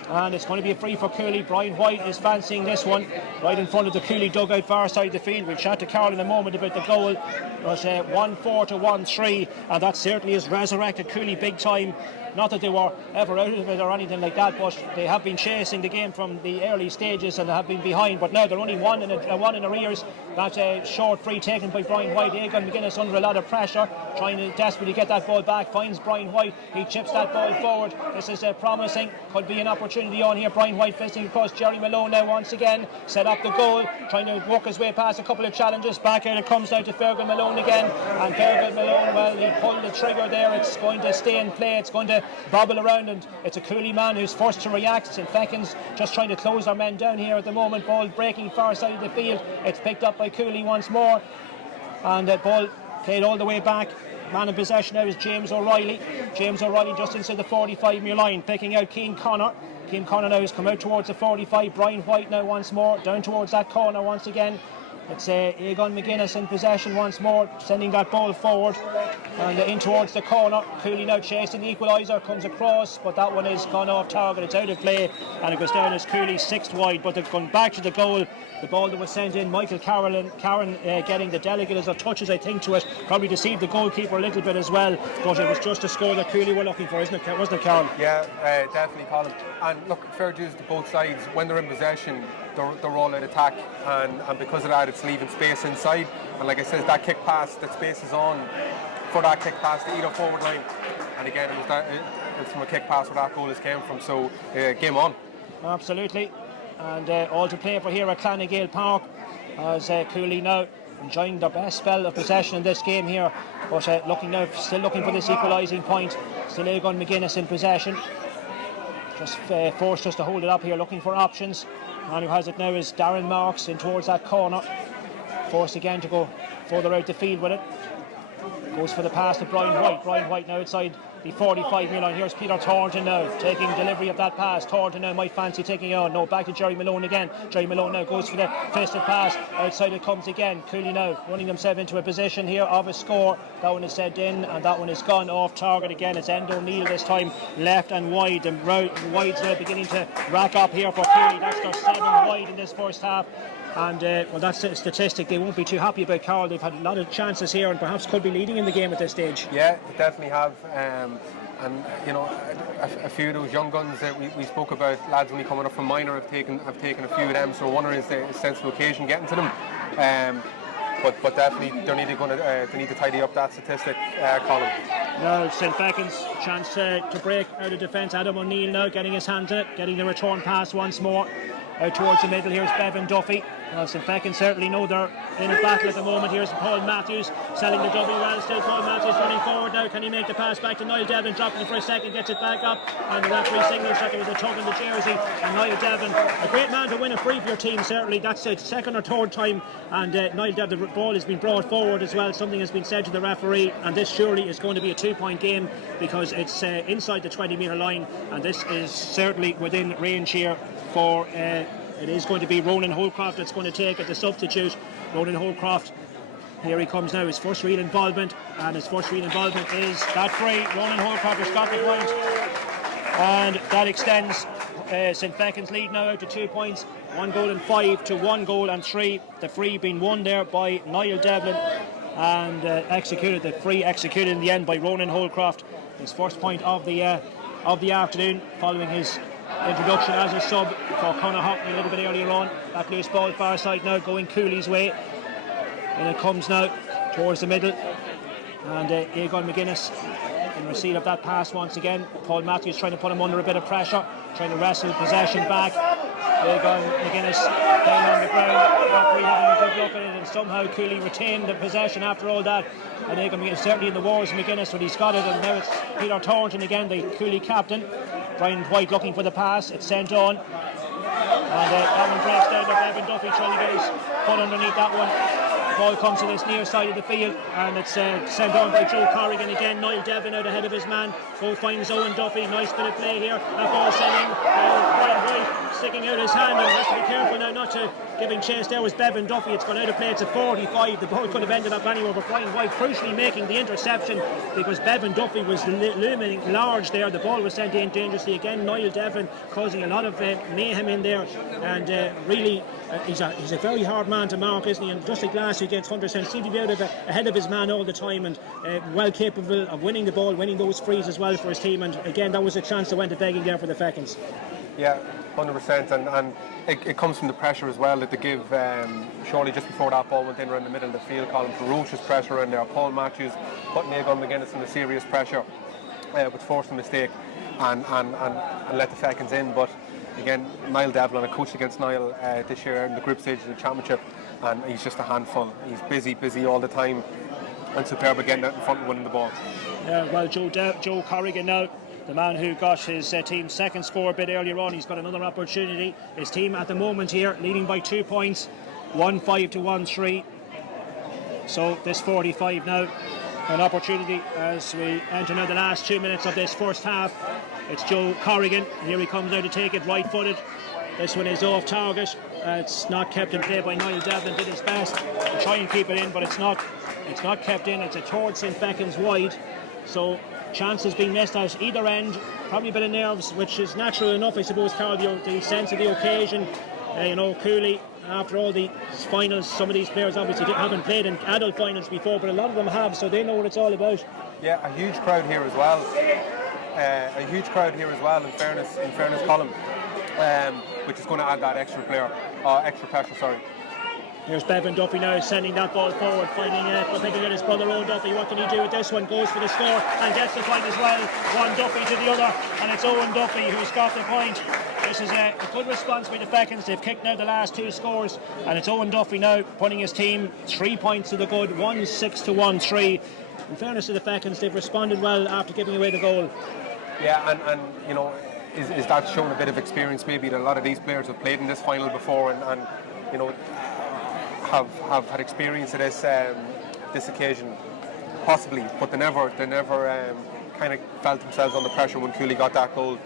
and it's going to be a free for Cooley. Brian White is fancying this one right in front of the Cooley dugout far side of the field. We'll chat to Carl in a moment about the goal. But 1-4 to 1-3, and that certainly has resurrected Cooley big time. Not that they were ever out of it or anything like that, but they have been chasing the game from the early stages and they have been behind. But now they're only one in arrears. That short free taken by Brian White. Aegon McGuinness under a lot of pressure, trying to desperately get that ball back. Finds Brian White. He chips that ball forward. This is promising. Could be an opportunity on here. Brian White facing across. Jerry Malone now once again set up the goal, trying to work his way past a couple of challenges. Back out it comes now to Fergal Malone again, and Fergal Malone, well, he pulled the trigger there. It's going to stay in play. It's going to bobble around, and it's a Cooley man who's first to react. St. Fechins just trying to close our men down here at the moment. Ball breaking far side of the field. It's picked up by Cooley once more, and the ball played all the way back. man in possession now is James O'Reilly. James O'Reilly just inside the 45-metre line, picking out Cian Connor. Cian Connor now has come out towards the 45. Brian White now once more, down towards that corner once again. It's Egon McGuinness in possession once more, sending that ball forward and in towards the corner. Cooley now chasing the equaliser, comes across, but that one is gone off target. It's out of play and it goes down as Cooley's 6th wide. But they're going back to the goal. The ball that was sent in, Michael Karen getting the delicate as of touches, I think, to it. Probably deceived the goalkeeper a little bit as well, but it was just a score that Cooley were looking for, wasn't it, Carol? Yeah, definitely, Colin. And look, fair dues to both sides. When they're in possession, they're all out attack, and because of that, it's leaving space inside. And like I said, that kick pass, that space is on for that kick pass to either forward line. And again, it's from a kick pass where that goal has came from. So game on. Absolutely. And all to play for here at Gael Pairc, as Cooley now enjoying their best spell of possession in this game here, but still looking for this equalising point. Still Egon McGuinness in possession, just forced us to hold it up here, looking for options. Man who has it now is Darren Marks in towards that corner, forced again to go further out the field with it. Goes for the pass to Brian White. Brian White now outside the 45-metre line. Here's Peter Thornton now taking delivery of that pass. Thornton now might fancy taking it on. No, back to Jerry Malone again. Jerry Malone now goes for the fisted pass. Outside it comes again. Cooley now running themselves into a position here of a score. That one is sent in and that one is gone off target again. It's Endo O'Neill this time, left and wide. And wide's now beginning to rack up here for Cooley. That's their 7 wide in this first half. And well, that's a statistic they won't be too happy about, Carl. They've had a lot of chances here and perhaps could be leading in the game at this stage. Yeah, they definitely have. And you know, a few of those young guns that we spoke about, lads when we coming up from minor, have taken a few of them. So wondering is the sensible occasion getting to them. But definitely they need to tidy up that statistic, Colin. Now St.Fechins chance to break out of defence. Adam O'Neill now getting his hands in it, getting the return pass once more. Out towards the middle, here's Bevan Duffy. St.Fechins certainly know they're in a battle at the moment. Here's Paul Matthews selling the double well. Still Paul Matthews running forward now. Can he make the pass back to Niall Devlin? Dropping it for a second, gets it back up. And the referee signals that there was a tug in the jersey. And Niall Devlin, a great man to win a free for your team, certainly. That's the second or third time. And Niall Devlin, the ball has been brought forward as well. Something has been said to the referee. And this surely is going to be a 2-point game because it's inside the 20-metre line. And this is certainly within range here for... it is going to be Ronan Holcroft that's going to take it, the substitute. Ronan Holcroft, here he comes now, his first real involvement, and his first real involvement is that free. Ronan Holcroft has got the point, and that extends St.Fechins' lead now out to 2 points, 1 goal and 5 to 1 goal and 3. The free being won there by Niall Devlin and the free executed in the end by Ronan Holcroft. His first point of the afternoon, following his introduction as a sub for Conor Hockney a little bit earlier on. That loose ball far side now going Cooley's way, and it comes now towards the middle, and Egon McGuinness in receipt of that pass once again. Paul Matthews trying to put him under a bit of pressure, trying to wrestle possession back. Egon McGuinness down on the ground, referee having a good look at it, and somehow Cooley retained the possession after all that. And Egon McGuinness certainly in the wars, McGuinness, but he's got it, and now it's Peter Thornton again, the Cooley captain. Brian White looking for the pass, it's sent on, and that one breaks down to Bevan Duffy trying to get his foot underneath that one. Ball comes to this near side of the field, and it's sent on by Joe Corrigan again. Niall Devlin out ahead of his man. Ball finds Owen Duffy. Nice bit of play here. That ball sent in. Brian White sticking out his hand, and has to be careful now not to giving chase. There was Bevan Duffy. It's gone out of play. It's a 45. The ball could have ended up anywhere, but Brian White crucially making the interception because Bevan Duffy was looming large there. The ball was sent in dangerously again. Niall Devlin causing a lot of mayhem in there, and really he's a very hard man to mark, isn't he? And just like last week against Hunter seemed to be out of ahead of his man all the time, and well capable of winning the ball, winning those frees as well for his team. And again, that was a chance that went to begging there for the Fechins. Yeah, 100%, and it comes from the pressure as well that they give. Surely just before that ball went in around the middle of the field, Colin, ferocious pressure in there. Paul Matthews putting Egon McGuinness under serious pressure, but forced a mistake and let the Fechins in. But again, Niall Devlin, I coached against Niall this year in the group stage of the championship, and he's just a handful. He's busy all the time, and superb again out in front and winning the ball. Well, Joe Corrigan now, the man who got his team's second score a bit earlier on, he's got another opportunity. His team at the moment here leading by 2 points, 1-5 to 1-3. So this 45 now an opportunity as we enter now the last 2 minutes of this first half. It's Joe Corrigan. Here he comes now to take it right-footed. This one is off target. It's not kept in play by Niall Devlin. Did his best to try and keep it in, but it's not kept in. It's a towards St. Fechins wide. So chances being missed at either end. Probably a bit of nerves, which is natural enough, I suppose, Carl. The sense of the occasion. Cooley, after all the finals, some of these players obviously haven't played in adult finals before, but a lot of them have, so they know what it's all about. Yeah, a huge crowd here as well. In fairness, Colin, which is going to add that extra pressure. Sorry. Here's Bevan Duffy now sending that ball forward, finding thinking at his brother Owen Duffy. What can he do with this one? Goes for the score and gets the point as well. One Duffy to the other, and it's Owen Duffy who's got the point. This is a good response by the Fechins. They've kicked now the last 2 scores, and it's Owen Duffy now putting his team 3 points to the good, 1-6 to 1-3. In fairness to the Fechins, they've responded well after giving away the goal. Yeah, and is that showing a bit of experience? Maybe that a lot of these players have played in this final before, and have had experience of this occasion, possibly, but they never kind of felt themselves under pressure when Cooley got that goal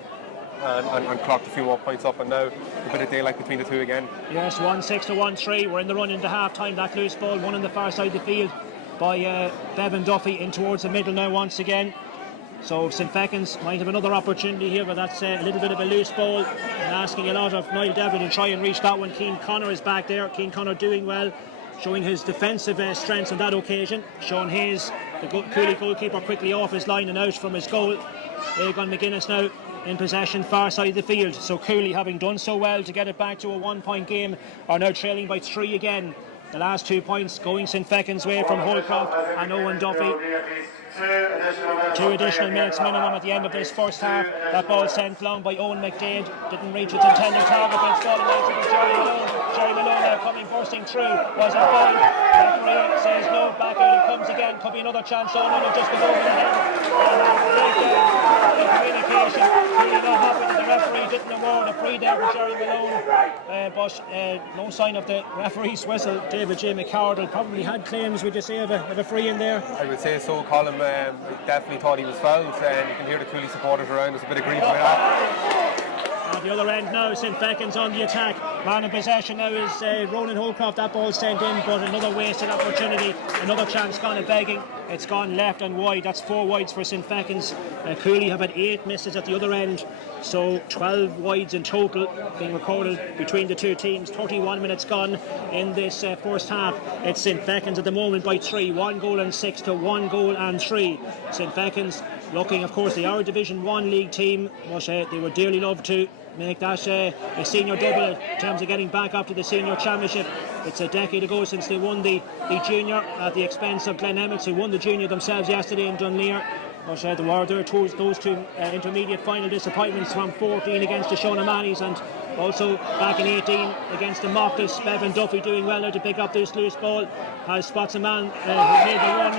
and clocked a few more points up, and now a bit of daylight between the two again. Yes, 1-6 to 1-3. We're in the run into half time. That loose ball won on the far side of the field by Bevan Duffy in towards the middle now once again. So St. Fechins might have another opportunity here, but that's a little bit of a loose ball, and asking a lot of Niall Devlin to try and reach that one. Keane Connor is back there. Keane Connor doing well, showing his defensive strengths on that occasion. Sean Hayes, the Cooley goalkeeper, quickly off his line and out from his goal. Egon McGuinness now in possession, far side of the field. So Cooley, having done so well to get it back to a 1-point game, are now trailing by 3 again. The last 2 points going St. Fechins' way from Holcroft and Owen Duffy. 2 additional minutes minimum at the end of this first half. That ball sent long by Owen McDade. Didn't reach its intended target, but it's fallen out to Jerry Malone. Jerry Malone now coming bursting through. Was it ball? Referee says no, back out it comes again. Could be another chance. Oh no, it just goes over the head. The communication. Really not happy that the referee didn't award a free there for Jerry Malone. But no sign of the referee's whistle. David J. McCardle probably had claims, would you say, of a free in there? I would say so, Colin. Definitely thought he was fouled, and you can hear the Cooley supporters around. There's a bit of grief about that. At the other end now, St. Fechins on the attack. Man in possession now is Ronan Holcroft. That ball sent in, but another wasted opportunity. Another chance gone at begging. It's gone left and wide. That's 4 wides for St. Fechins. Cooley have had 8 misses at the other end, so 12 wides in total being recorded between the two teams. 31 minutes gone in this first half. It's St. Fechins at the moment by 3. 1 goal and 6 to 1 goal and 3. St. Fechins looking, of course, they are a Division 1 league team, but they would dearly love to make that a senior double in terms of getting back up to the senior championship. It's a decade ago since they won the junior at the expense of Glen Emmets, who won the junior themselves yesterday in Dunleer. But there were those two intermediate final disappointments from 14 against the Shonamanis, and also back in 18 against the Moctus. Bevan Duffy doing well now to pick up this loose ball. Has spots a man who made the run.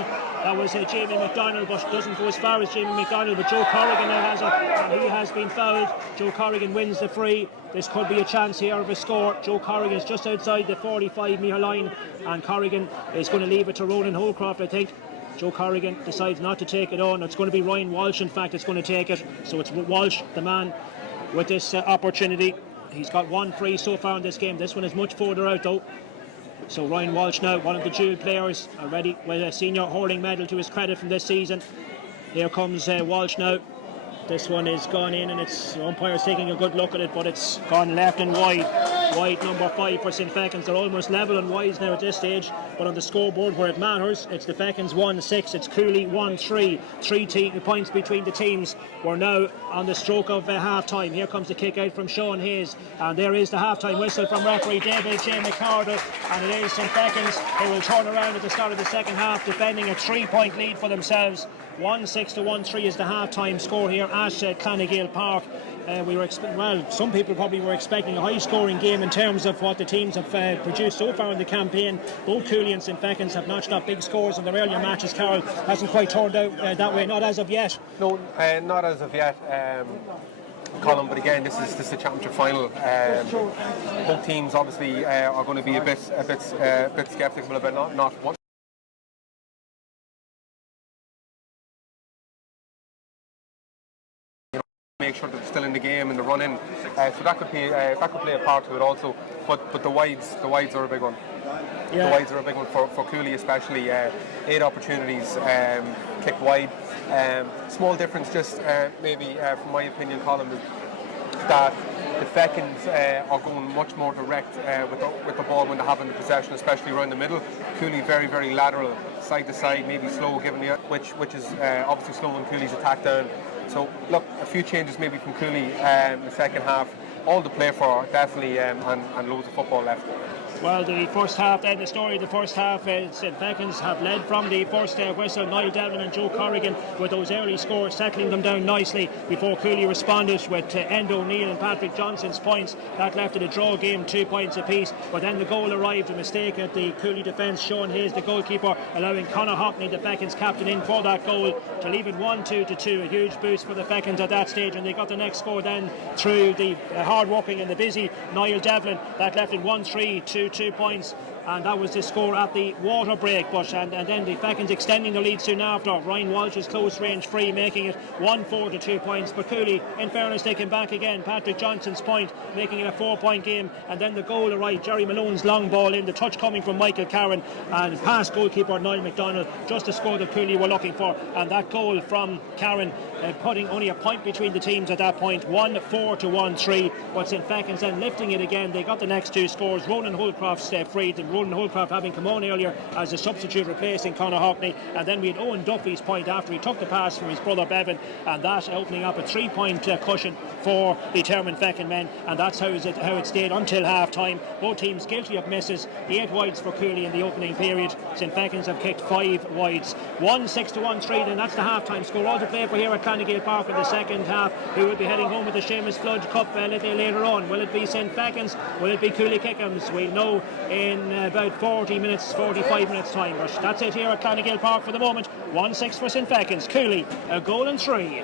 That was Jamie McDonald, but doesn't go as far as Jamie McDonald. But Joe Corrigan now has it, and he has been fouled. Joe Corrigan wins the free. This could be a chance here of a score. Joe Corrigan is just outside the 45-metre line, and Corrigan is going to leave it to Ronan Holcroft, I think. Joe Corrigan decides not to take it on. It's going to be Ryan Walsh, in fact, that's going to take it. So it's Walsh, the man with this opportunity. He's got 1 free so far in this game. This one is much further out, though. So Ryan Walsh now, one of the dual players, already with a senior hurling medal to his credit from this season. Here comes Walsh now. This one is gone in, and it's the umpire's taking a good look at it, but it's gone left and wide. Wide number 5 for St. Fechins. They're almost level and wides now at this stage, but on the scoreboard where it matters, it's the Fechins 1-6, it's Cooley 1-3. 3 points between the teams. We're now on the stroke of half time. Here comes the kick out from Sean Hayes, and there is the half time whistle from referee David J. McCardle, and it is St. Fechins who will turn around at the start of the second half, defending a 3-point lead for themselves. 1-6 to 1-3 is the half-time score here at Gael Park. We were some people probably were expecting a high-scoring game in terms of what the teams have produced so far in the campaign. Both Cooley and St. Fechins have notched up big scores in their earlier matches. Carol, hasn't quite turned out that way, not as of yet. No, not as of yet. Colin, but again, this is a championship final. Both teams obviously are going to be a bit sceptical about not make sure that they're still in the game and the run in. So that could play a part to it also. But the wides are a big one. Yeah. The wides are a big one for Cooley, especially 8 opportunities kicked wide. Small difference, just maybe from my opinion, Colin, is that the Fechins are going much more direct with the ball when they have in the possession, especially around the middle. Cooley very, very lateral, side to side, maybe slow, given which is obviously slow when Cooley's attack down. So look, a few changes maybe from Cooley in the second half. All to play for, definitely, and loads of football left. Well, the first half, then the story of the first half, St. Fechins have led from the first whistle. Niall Devlin and Joe Corrigan with those early scores, settling them down nicely before Cooley responded with End O'Neill and Patrick Johnson's points. That left it a draw game, 2 points apiece. But then the goal arrived, a mistake at the Cooley defence. Sean Hayes, the goalkeeper, allowing Conor Hockney, the Fechins captain, in for that goal to leave it 1-2. A huge boost for the Fechins at that stage, and they got the next score then through the hard working and the busy Niall Devlin. That left it 1-3 to 2 points, and that was the score at the water break. But and then the Fechins extending the lead soon after. Ryan Walsh's close range free, making it 1-4 to 2 points. But Cooley, in fairness, they came back again. Patrick Johnson's point, making it a 4-point game, and then the goal arrived. Jerry Malone's long ball in, the touch coming from Michael Carron, and past goalkeeper Niall McDonald, just the score that Cooley were looking for. And that goal from Carron putting only a point between the teams at that point, 1-4 to 1-3. But St. Fechins then lifting it again. They got the next 2 scores. Ronan Holcroft's freed, and Ronan Holcroft having come on earlier as a substitute replacing Conor Hockney. And then we had Owen Duffy's point after he took the pass from his brother Bevan, and that opening up a 3-point cushion for the determined Fechin men. And that's how it stayed until half time. Both teams guilty of misses. The 8 wides for Cooley in the opening period. St. Fechins have kicked 5 wides. 1-6 to 1-3, then that's the half time score. All to play for here at Gael Pairc in the second half, who will be heading home with the Seamus Flood Cup a little later on. Will it be St. Fechins? Will it be Cooley Kickhams? We'll know in about 45 minutes time. But that's it here at Gael Pairc for the moment. 1-6 for St. Fechins. Cooley, a goal and 3.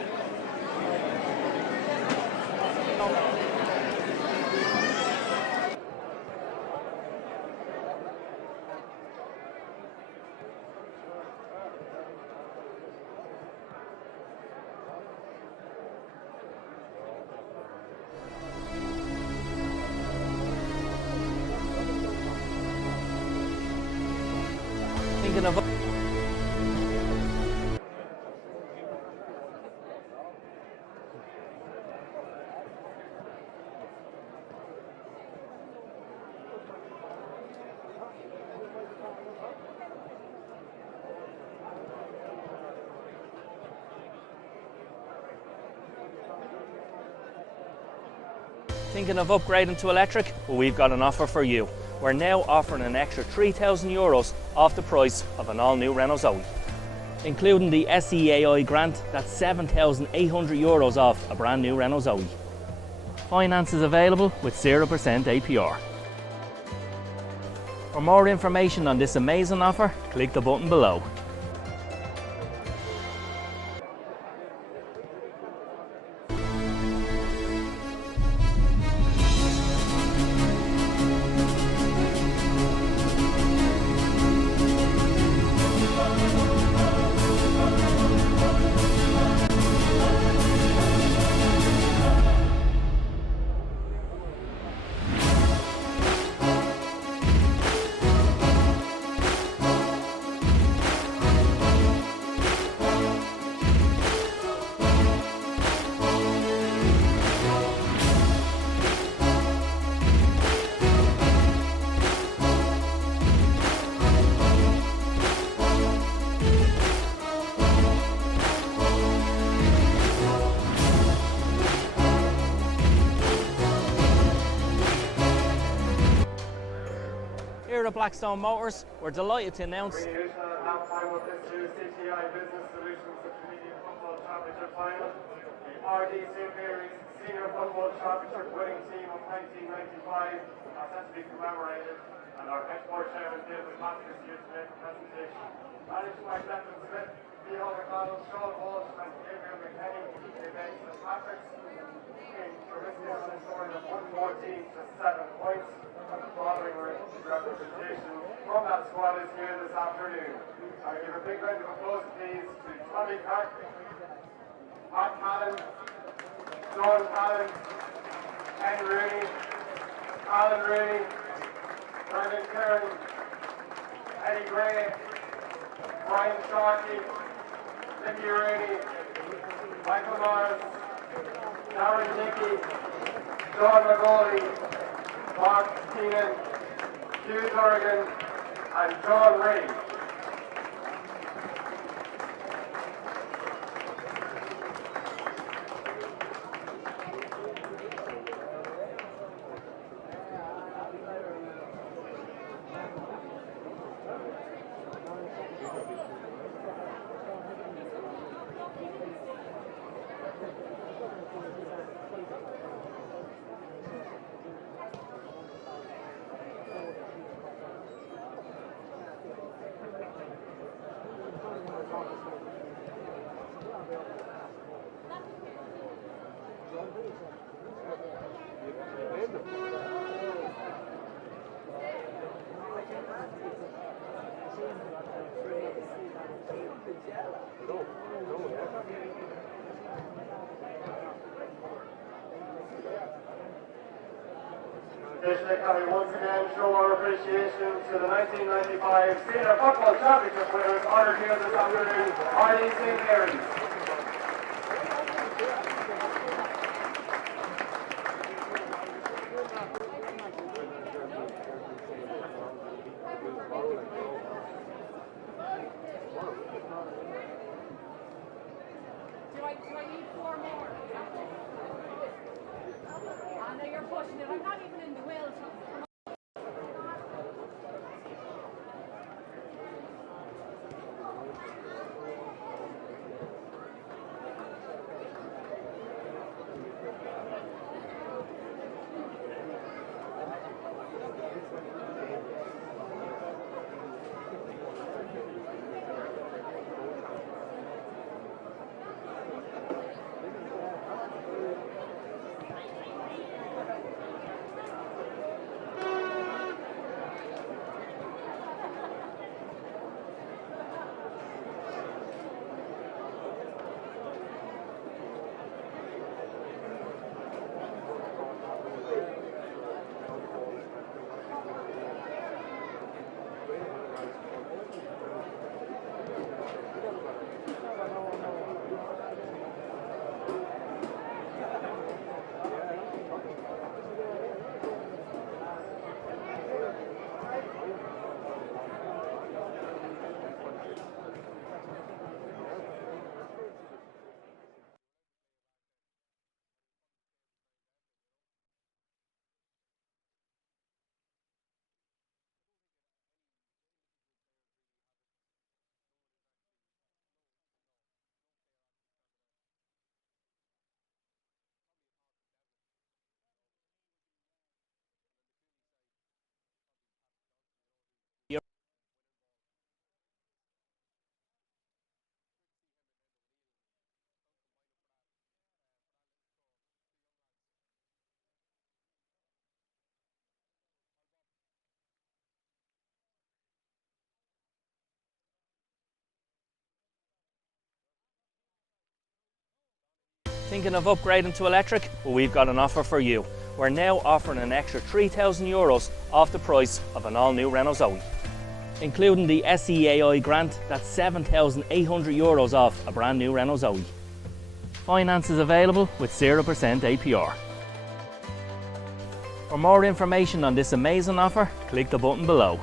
Thinking of upgrading to electric? Well, we've got an offer for you. We're now offering an extra €3,000 off the price of an all-new Renault Zoe. Including the SEAI grant, that's €7,800 off a brand new Renault Zoe. Finance is available with 0% APR. For more information on this amazing offer, click the button below. Here at Blackstone Motors, we're delighted to announce Bringing you to half-time of this year's CTI Business Solutions Intermediate Football Championship final. The RD St. Mary's Senior Football Championship winning team of 1995 are set to be commemorated, and our export chairman David Patrick is here to make the presentation. Managed by Declan Smith, Gael McDonald, Sean Walsh and Gabriel McKenny, they made St. Patrick's in Provincial scoring of 114 to 7 points. And the following representation from that squad is here this afternoon. I give a big round of applause, please, to Tommy Pairc, Pat Callan, Sean Collins, Ken Rooney, Alan Rooney, Brendan Kern, Eddie Gray, Brian Sharkey, Nicky Rooney, Michael Morris, Darren Dickey, John McGauley, Mark Keenan, Hugh Durgan, and John Ray. Can we once again show our appreciation to the 1995 Senior Football Championship winners honoured here this afternoon, Arlene St. Mary's. Do I need 4 more? I know you're pushing it. I'm not even in the will. Thinking of upgrading to electric? Well, we've got an offer for you. We're now offering an extra €3,000 off the price of an all-new Renault Zoe. Including the SEAI grant, that's €7,800 off a brand new Renault Zoe. Finance is available with 0% APR. For more information on this amazing offer, click the button below.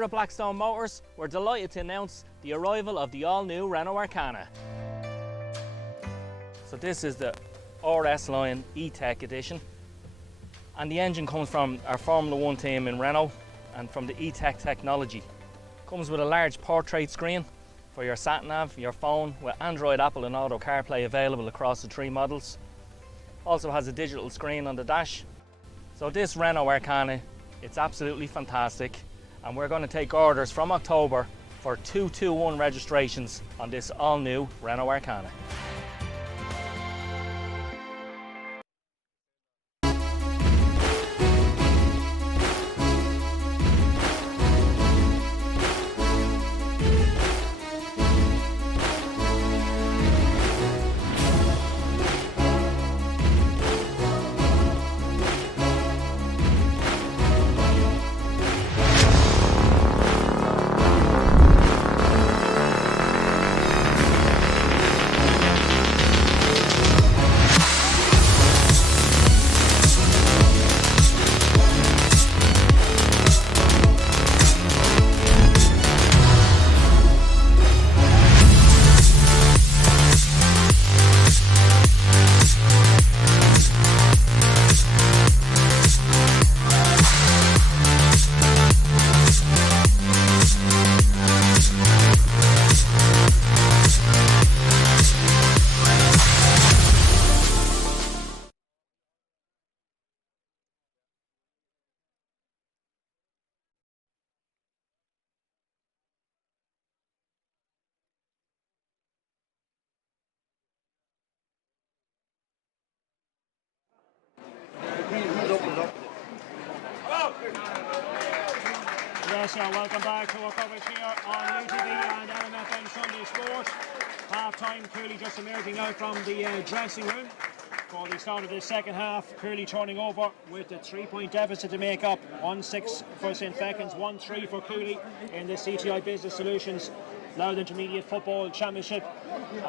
Here at Blackstone Motors, we're delighted to announce the arrival of the all-new Renault Arcana. So this is the RS Line E-Tech edition, and the engine comes from our Formula 1 team in Renault and from the E-Tech technology. Comes with a large portrait screen for your sat-nav, your phone, with Android, Apple and Auto CarPlay available across the 3 models. Also has a digital screen on the dash. So this Renault Arcana, it's absolutely fantastic, and we're going to take orders from October for 221 registrations on this all-new Renault Arcana. Yes, welcome back to our coverage here on UTV and LMFM Sunday Sport. Half time, Cooley just emerging now from the dressing room for the start of the second half. Cooley turning over with a 3-point deficit to make up. 1-6 for St.Fechins, 1-3 for Cooley in the CTI Business Solutions Louth Intermediate Football Championship.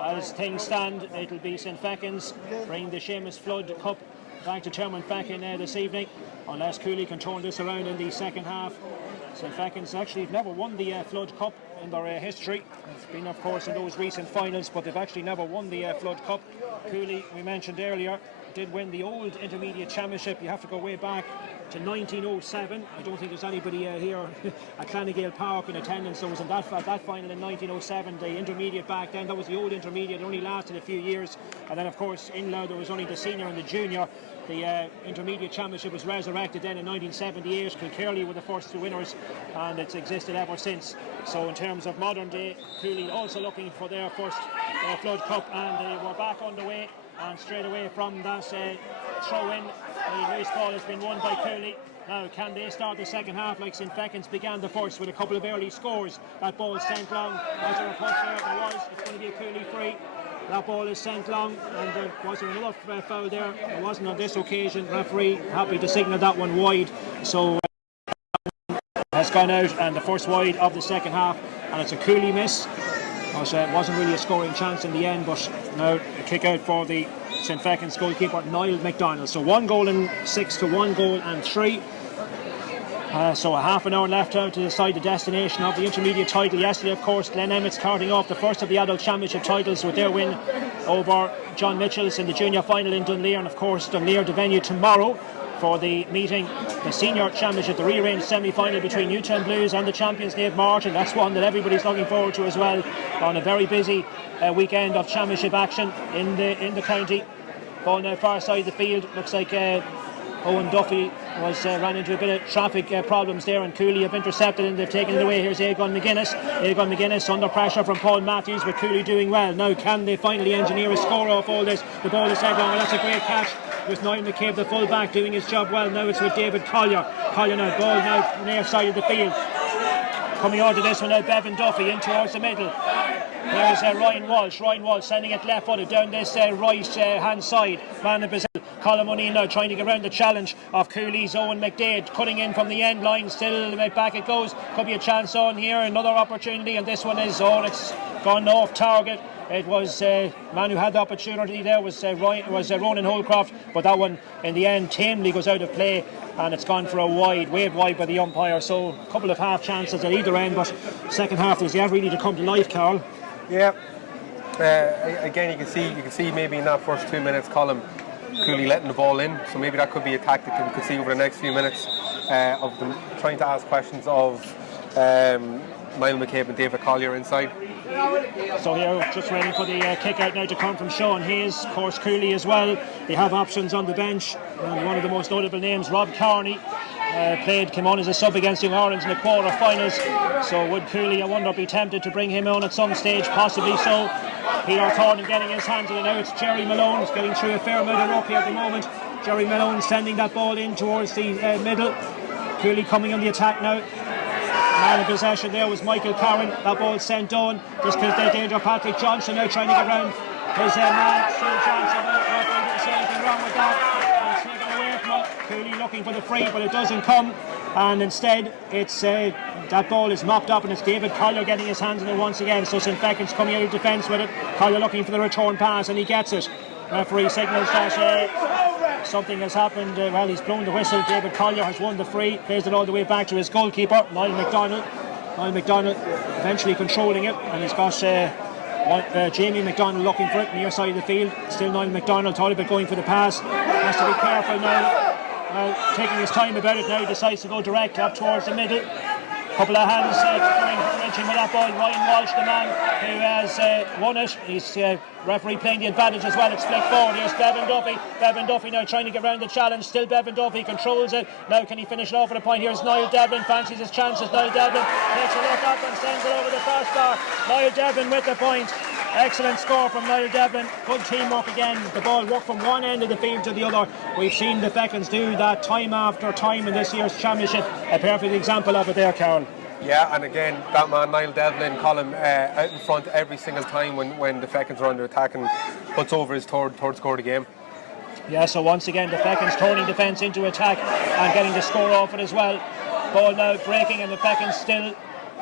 As things stand, it'll be St.Fechins bringing the Seamus Flood Cup back to Termonfeckin this evening, unless Cooley can turn this around in the second half. St.Fechins actually have never won the Flood Cup in their history. It's been, of course, in those recent finals, but they've actually never won the Flood Cup. Cooley, we mentioned earlier, did win the old intermediate championship. You have to go way back to 1907. I don't think there's anybody here at Gael Pairc in attendance. There was in that final in 1907, the intermediate back then. That was the old intermediate. It only lasted a few years, and then of course in Louth there was only the senior and the junior. The intermediate championship was resurrected then in 1978. Kilkerley were the first 2 winners, and it's existed ever since. So in terms of modern day, Cooley also looking for their first Flood Cup, and they were back underway, and straight away from that throw-in, the loose ball has been won by Cooley. Now, can they start the second half like St.Fechins began the first with a couple of early scores? That ball is sent long. Was there a push there? There was. It's going to be a Cooley free. That ball is sent long, and was there another foul there? There wasn't on this occasion. Referee happy to signal that one wide. So has gone out, and the first wide of the second half, and it's a Cooley miss. It wasn't really a scoring chance in the end, but now a kick out for the St.Fechins goalkeeper Niall McDonald. So 1 goal and 6 to 1 goal and 3. So a half an hour left out to decide the destination of the intermediate title. Yesterday, of course, Glen Emmet starting off the first of the adult championship titles with their win over John Mitchell's in the junior final in Dunleer, and of course Dunleer the venue tomorrow for the meeting, the senior championship, the rearranged semi-final between Newtown Blues and the champions Dave Martin. That's one that everybody's looking forward to as well, on a very busy weekend of championship action in the county. Ball now far side of the field. Looks like Owen Duffy ran into a bit of traffic problems there, and Cooley have intercepted and they've taken it away. Here's Aegon McGuinness. Aegon McGuinness under pressure from Paul Matthews, but Cooley doing well. Now can they finally engineer a score off all this? The ball is head long, and that's a great catch with Niall McCabe, the full back, doing his job well. Now it's with David Collier. Collier now, ball now near side of the field. Coming on to this one now, Bevan Duffy in towards the middle. There's Ryan Walsh. Ryan Walsh sending it left footed down this right hand side. Man in Brazil. Colin O'Neill now trying to get around the challenge of Cooley's Owen McDade, cutting in from the end line. Still back it goes. Could be a chance on here. Another opportunity, and this one is it's gone off target. It was man who had the opportunity there was Ronan Holcroft, but that one in the end tamely goes out of play, and it's gone for a waved wide by the umpire. So a couple of half chances at either end, but second half there's yet really to come to life, Carl. Yeah. Again, you can see maybe in that first 2 minutes, Colin Cooley letting the ball in. So maybe that could be a tactic that we could see over the next few minutes of them trying to ask questions of Niall McCabe and David Collier inside. So here, just waiting for the kick out now to come from Sean Hayes, of course Cooley as well. They have options on the bench, and one of the most notable names, Rob Carney, came on as a sub against Young Orange in the quarter-finals. So would Cooley, I wonder, be tempted to bring him on at some stage? Possibly so. Peter Thornton getting his hands on it now. It's Jerry Malone, he's getting through a fair amount of rope here at the moment. Jerry Malone sending that ball in towards the middle. Cooley coming on the attack now. Man in possession there was Michael Cowan. That ball sent down just because they're danger. Patrick Johnson now trying to get round his man, Stu Johnson. I didn't see anything wrong with that. And it's taken away from it. Cooley looking for the free, but it doesn't come. And instead, it's that ball is mopped up, and it's David Collier getting his hands on it once again. So St. Fechins coming out of defence with it. Collier looking for the return pass, and he gets it. Referee signals that something has happened. Well, he's blown the whistle. David Collier has won the free, plays it all the way back to his goalkeeper, Niall McDonald. Niall McDonald eventually controlling it, and he's got Jamie McDonald looking for it near side of the field. Still Niall McDonald, thought about going for the pass. Has to be careful now. Taking his time about it now, he decides to go direct up towards the middle. Couple of hands reaching with that ball. Ryan Walsh, the man who has won it. He's referee playing the advantage as well. It's flicked forward. Here's Bevan Duffy. Bevan Duffy now trying to get around the challenge. Still Bevan Duffy controls it. Now can he finish it off at a point? Here's Niall Devlin. Fancies his chances. Niall Devlin takes a look up and sends it over the crossbar. Niall Devlin with the point. Excellent score from Niall Devlin. Good teamwork again. The ball worked from one end of the field to the other. We've seen the Fechins do that time after time in this year's championship. A perfect example of it there, Carol. Yeah, and again, that man Niall Devlin, Colin, out in front every single time when the Fechins are under attack, and puts over his third score of the game. Yeah, so once again the Fechins turning defence into attack and getting the score off it as well. Ball now breaking, and the Fechins still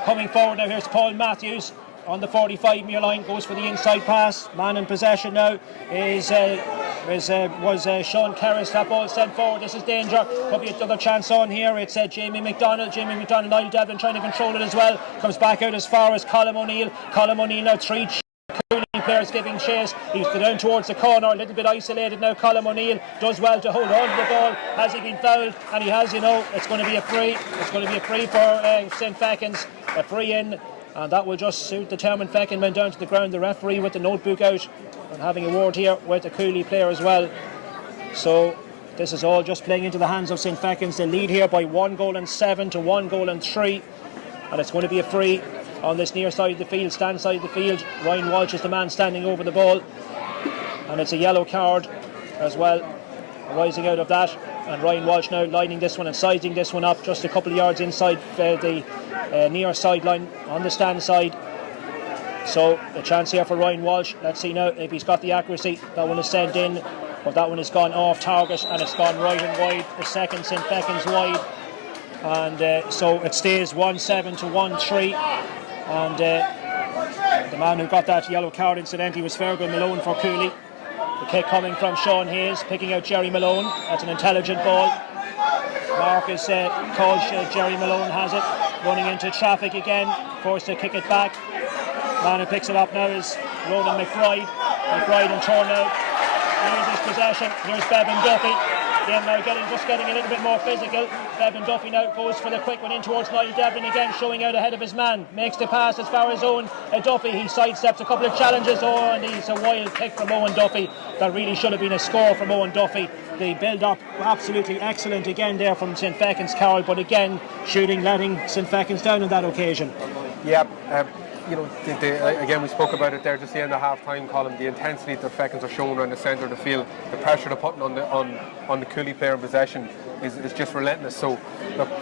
coming forward. Now here's Paul Matthews on the 45-metre line, goes for the inside pass. Man in possession now was Sean Kerris. That ball sent forward. This is danger. Could be another chance on here. It's Jamie McDonald. Niall Devlin trying to control it as well. Comes back out as far as Colm O'Neill. Colm O'Neill now three Cooley players giving chase. He's down towards the corner, a little bit isolated now. Colm O'Neill does well to hold on to the ball. Has he been fouled? And he has, it's going to be a free. It's going to be a free for St. Fechins. A free in. And that will just suit the determined Fechin. Went down to the ground, the referee with the notebook out and having a word here with the Cooley player as well. So this is all just playing into the hands of St. Fechins. They lead here by 1-7 to 1-3, and it's going to be a free on this near side of the field, stand side of the field. Ryan Walsh is the man standing over the ball, and it's a yellow card as well arising out of that. And Ryan Walsh now lining this one and sizing this one up just a couple of yards inside the near sideline on the stand side. So a chance here for Ryan Walsh. Let's see now if he's got the accuracy. That one is sent in, but that one has gone off target, and it's gone right and wide. The second St. Fechins wide, and so it stays 1-7 to 1-3. And the man who got that yellow card incidentally was Fergal Malone for Cooley. The kick coming from Sean Hayes, picking out Jerry Malone. That's an intelligent ball. Marcus called Jerry Malone has it. Running into traffic again, forced to kick it back. Man who picks it up now is Ronan McBride. McBride and turn out. Here's his possession. Here's Bevan Duffy. Again now getting a little bit more physical. Bevan Duffy now goes for the quick one in towards Niall Devlin again, showing out ahead of his man. Makes the pass as far as Owen Duffy. He sidesteps a couple of challenges. And he's a wild kick from Owen Duffy. That really should have been a score from Owen Duffy. The build-up absolutely excellent again there from St. Fechins, Carol, but again letting St. Fechins down on that occasion. Yeah, again we spoke about it there just the end of half-time, Colin. The intensity that the Fechins are showing around the centre of the field, the pressure they're putting on the Cooley player in possession is just relentless. So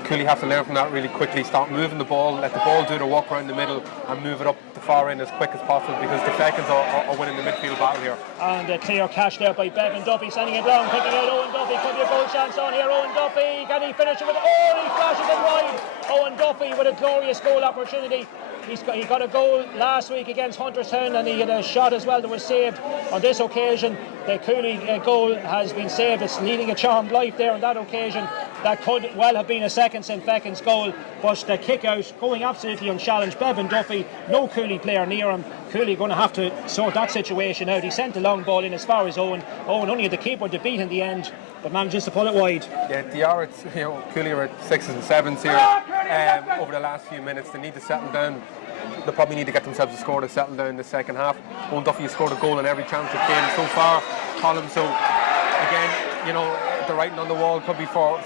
Cooley have to learn from that really quickly. Start moving the ball, let the ball do the walk around the middle, and move it up the far end as quick as possible, because the Fechins are winning the midfield battle here. And a clear catch there by Bevan Duffy, sending it down, picking out Owen Duffy. Could be a goal chance on here. Owen Duffy, can he finish it with? He flashes it wide. Owen Duffy with a glorious goal opportunity. He got a goal last week against Hunterstown, and he had a shot as well that was saved. On this occasion, the Cooley goal has been saved. It's leading a charmed life there on that occasion. That could well have been a second St. Fechins goal, but the kick out going absolutely unchallenged. Bevan Duffy, no Cooley player near him. Cooley going to have to sort that situation out. He sent the long ball in as far as Owen. Owen only had the keeper to beat in the end, but manages to pull it wide. Yeah, they are, Cooley are at 6s and 7s here over the last few minutes. They need to settle down. They probably need to get themselves a score to settle down in the second half. Owen Duffy has scored a goal in every championship game so far, Colin. So again, the writing on the wall could be for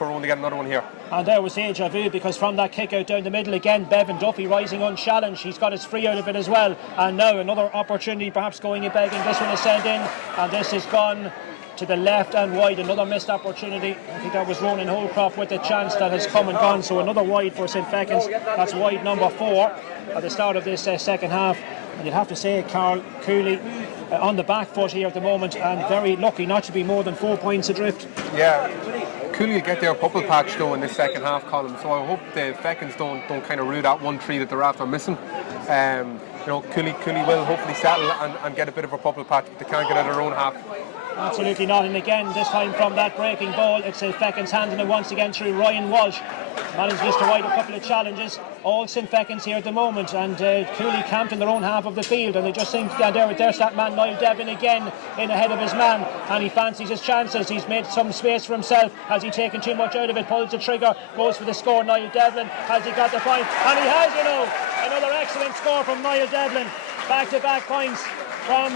Owen to get another one here. And there was deja vu, because from that kick out down the middle again, Bevan Duffy rising unchallenged. He's got his free out of it as well. And now another opportunity, perhaps going and begging. This one is sent in, and this is gone to the left and wide. Another missed opportunity. I think that was Ronan Holcroft with the chance that has come and gone. So another wide for St. Fechins. That's wide number 4 at the start of this second half. And you'd have to say, Carl, Cooley on the back foot here at the moment, and very lucky not to be more than 4 points adrift. Yeah, Cooley will get their purple patch though in this second half, Colin. So I hope the Fechins don't kind of rue that 1-3 that they're after missing. Cooley will hopefully settle and get a bit of a purple patch, but they can't get out of their own half. Absolutely not. And again, this time from that breaking ball, it's St. Fechins handing it once again through Ryan Walsh. Managed just to ride a couple of challenges. All St. Fechins here at the moment, and Cooley camped in their own half of the field, and they just think there's that man Niall Devlin again in ahead of his man, and he fancies his chances. He's made some space for himself. Has he taken too much out of it? Pulls the trigger, goes for the score. Niall Devlin, has he got the point? And he has, another excellent score from Niall Devlin. Back-to-back points from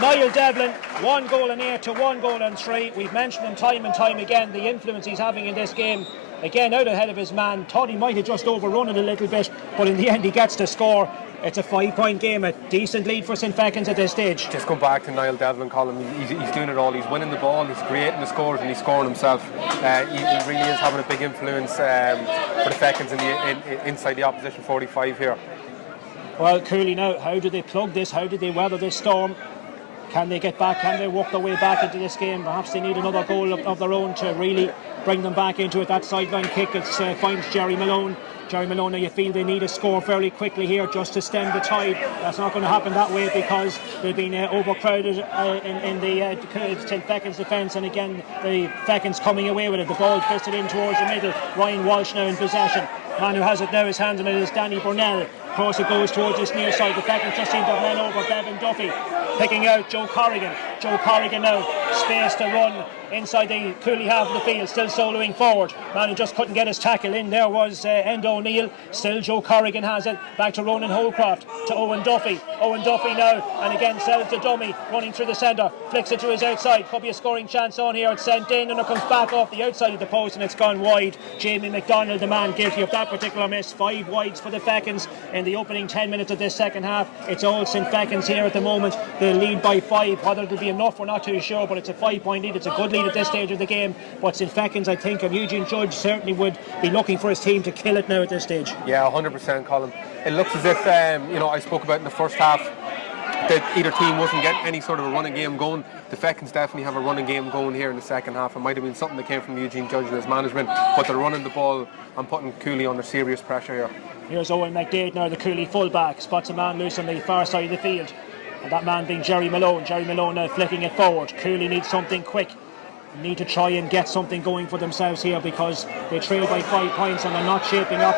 Niall Devlin. 1 goal in 8 to 1 goal in 3. We've mentioned him time and time again, the influence he's having in this game. Again, out ahead of his man. Thought he might have just overrun it a little bit, but in the end he gets to score. It's a 5-point game, a decent lead for St. Fechins at this stage. Just come back to Niall Devlin, Colin. He's doing it all. He's winning the ball, he's creating the scores, and he's scoring himself. He really is having a big influence for the Fechins inside the opposition 45 here. Well, Cooley now, how do they plug this? How do they weather this storm? Can they get back? Can they work their way back into this game? Perhaps they need another goal of their own to really bring them back into it. That sideline kick finds Jerry Malone. Jerry Malone, now you feel they need a score fairly quickly here just to stem the tide. That's not going to happen that way, because they've been overcrowded in the St. Fechins defence, and again the Fechins coming away with it. The ball fisted in towards the middle. Ryan Walsh now in possession. Man who has it now, his hand on it, is Danny Burnell. Cross it goes towards this near side. The Fechins just seem to have men over. Bevan Duffy picking out Joe Corrigan. Joe Corrigan now, space to run inside the Cooley half of the field, still soloing forward. Man who just couldn't get his tackle in there was Endo O'Neill. Still Joe Corrigan has it. Back to Ronan Holcroft, to Owen Duffy. Owen Duffy now, and again sells the dummy, running through the centre, flicks it to his outside. Could be a scoring chance on here. It's sent in, and it comes back off the outside of the post, and it's gone wide. Jamie McDonald, the man guilty of that particular miss. 5 wides for the Fechins in the opening 10 minutes of this second half. It's all St. Fechins here at the moment. They lead by 5. Whether it'll be enough, we're not too sure, but it's a 5-point lead. It's a good lead at this stage of the game. But St. Fechins, I think, and Eugene Judge certainly would be looking for his team to kill it now at this stage. Yeah, 100%, Colin. It looks as if, I spoke about in the first half, that either team wasn't getting any sort of a running game going. The Fechins definitely have a running game going here in the second half. It might have been something that came from Eugene Judge and his management, but they're running the ball and putting Cooley under serious pressure here. Here's Owen McDade now, the Cooley fullback, spots a man loose on the far side of the field, and that man being Jerry Malone. Jerry Malone now flicking it forward. Cooley needs something quick, need to try and get something going for themselves here, because they trail by 5 points and they're not shaping up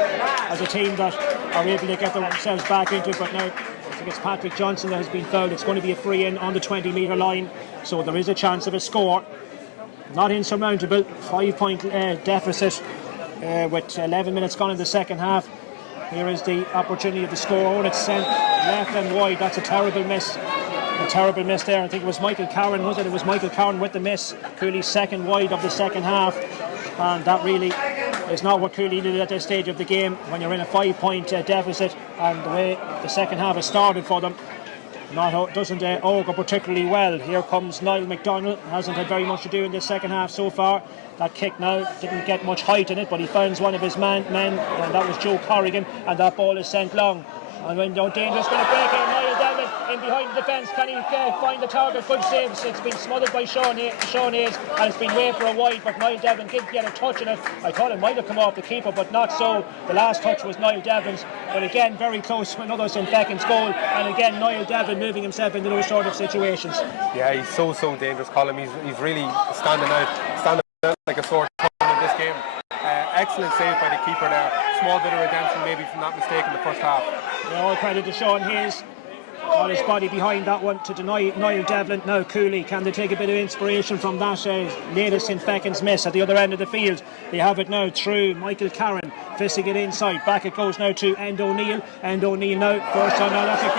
as a team that are able to get themselves back into it. But now I think it's Patrick Johnson that has been fouled. It's going to be a free in on the 20-metre line, so there is a chance of a score. Not insurmountable. 5-point deficit with 11 minutes gone in the second half. Here is the opportunity of the score, and it's sent left and wide. That's a terrible miss. A terrible miss there. I think it was Michael Cowan, was it? It was Michael Cowan with the miss. Cooley's second wide of the second half, and that really is not what Cooley did at this stage of the game. When you're in a 5-point deficit, and the way the second half has started for them, doesn't augur particularly well. Here comes Niall McDonald. Hasn't had very much to do in this second half so far. That kick now didn't get much height in it, but he finds one of his men, and that was Joe Corrigan, and that ball is sent long. And when dangerous, going to break in, Niall Devlin in behind the defence. Can he find the target? Good save. It's been smothered by Sean Hayes, and it's been way for a wide, but Niall Devlin did get a touch on it. I thought it might have come off the keeper, but not so. The last touch was Niall Devlin's, but again very close to another St. Fechins goal, and again Niall Devlin moving himself into those sort of situations. Yeah, he's so dangerous, Colin. He's really standing out like a sore thumb in this game. Excellent save by the keeper there. Small bit of redemption maybe from that mistake in the first half. Yeah, all credit to Sean Hayes. Got his body behind that one to deny Niall Devlin. Now Cooley, can they take a bit of inspiration from that latest St. Fechins miss at the other end of the field? They have it now through Michael Carron, fisting it inside. Back it goes now to End O'Neill. End O'Neill now, first time now, that's a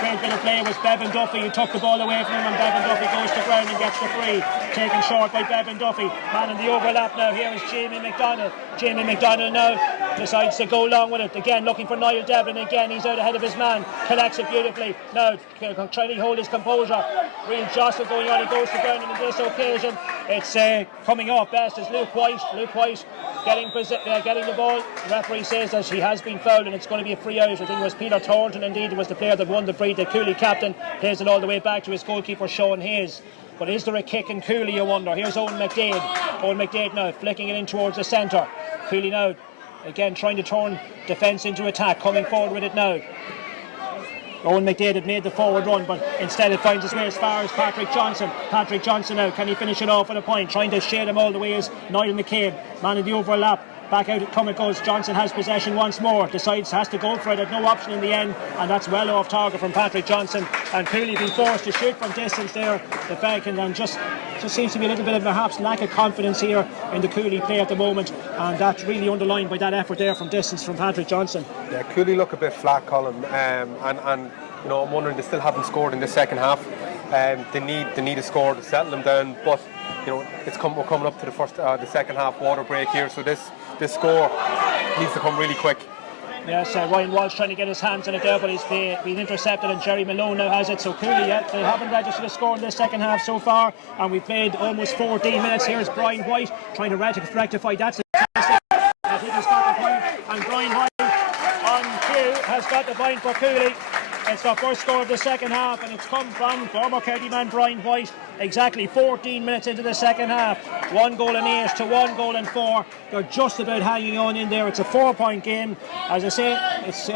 great bit of play. Was Bevan Duffy who took the ball away from him, and Bevan Duffy goes to ground and gets the free. Taken short by Bevan Duffy. Man in the overlap now, here is Jamie McDonald. Jamie McDonald now decides to go along with it. Again looking for Niall Devlin. Again he's out ahead of his man. Collects it beautifully. Now trying to hold his composure. Real jostle going on. He goes to ground, and on this occasion it's coming off best as Luke White getting the ball. The referee says that he has been fouled, and it's going to be a free out. I think it was Peter Thornton, indeed it was the player that won the free. The Cooley captain plays it all the way back to his goalkeeper Sean Hayes. But is there a kick in Cooley, you wonder? Here's Owen McDade. Owen McDade now flicking it in towards the centre. Cooley now again trying to turn defence into attack, coming forward with it now. Owen McDade had made the forward run, but instead it finds its way as far as Patrick Johnson. Patrick Johnson now, can he finish it off at a point? Trying to shade him all the way is Niall McCabe. Man in the overlap. Back out it goes. Johnson has possession once more. Decides has to go for it. Had no option in the end, and that's well off target from Patrick Johnson. And Cooley being forced to shoot from distance there. The Falcons, and just seems to be a little bit of perhaps lack of confidence here in the Cooley play at the moment, and that's really underlined by that effort there from distance from Patrick Johnson. Yeah, Cooley look a bit flat, Colin, and you know, I'm wondering they still haven't scored in the second half. They need a score to settle them down, but you know we're coming up to the second half water break here, so this score needs to come really quick. Yes, Ryan Walsh trying to get his hands on it there, but he's been intercepted, and Jerry Malone now has it. So Cooley, they haven't registered a score in the second half so far, and we've played almost 14 minutes. Here's Brian White trying to rectify that. I think he's got the point, and Brian White on cue has got the point for Cooley. It's the first score of the second half, and it's come from former Kerry man Brian White. Exactly 14 minutes into the second half. 1 goal and 8 to 1 goal and 4. They're just about hanging on in there. It's a 4-point game. As I say, it's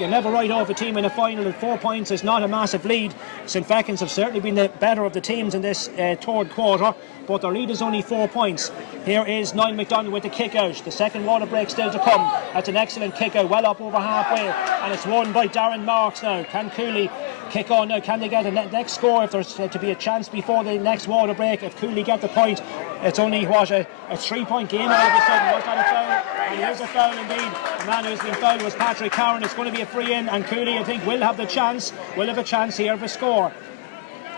you never write off a team in a final, and 4 points is not a massive lead. St. Fechins have certainly been the better of the teams in this third quarter, but their lead is only 4 points. Here is Niall McDonald with the kick out. The second water break still to come. That's an excellent kick out, well up over halfway, and it's won by Darren Marks now. Can Cooley kick on now? Can they get a next score if there's to be a chance before the next water break? If Cooley get the point, it's only a 3-point game all of a sudden. Was that a foul? And here's a foul indeed. The man who's been fouled was Patrick Carron. It's going to be a free in, and Cooley I think will have a chance here of a score.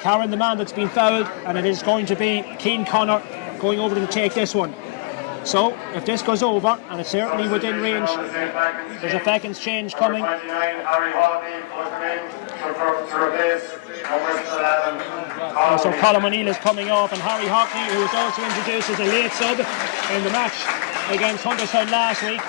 Carron the man that's been fouled, and it is going to be Cian Connor going over to take this one. So if this goes over, and it's certainly within range, there's a Fechins change coming. So Colin O'Neill is coming off, and Harry Hockney, who was also introduced as a late sub in the match against Hunterstown last week.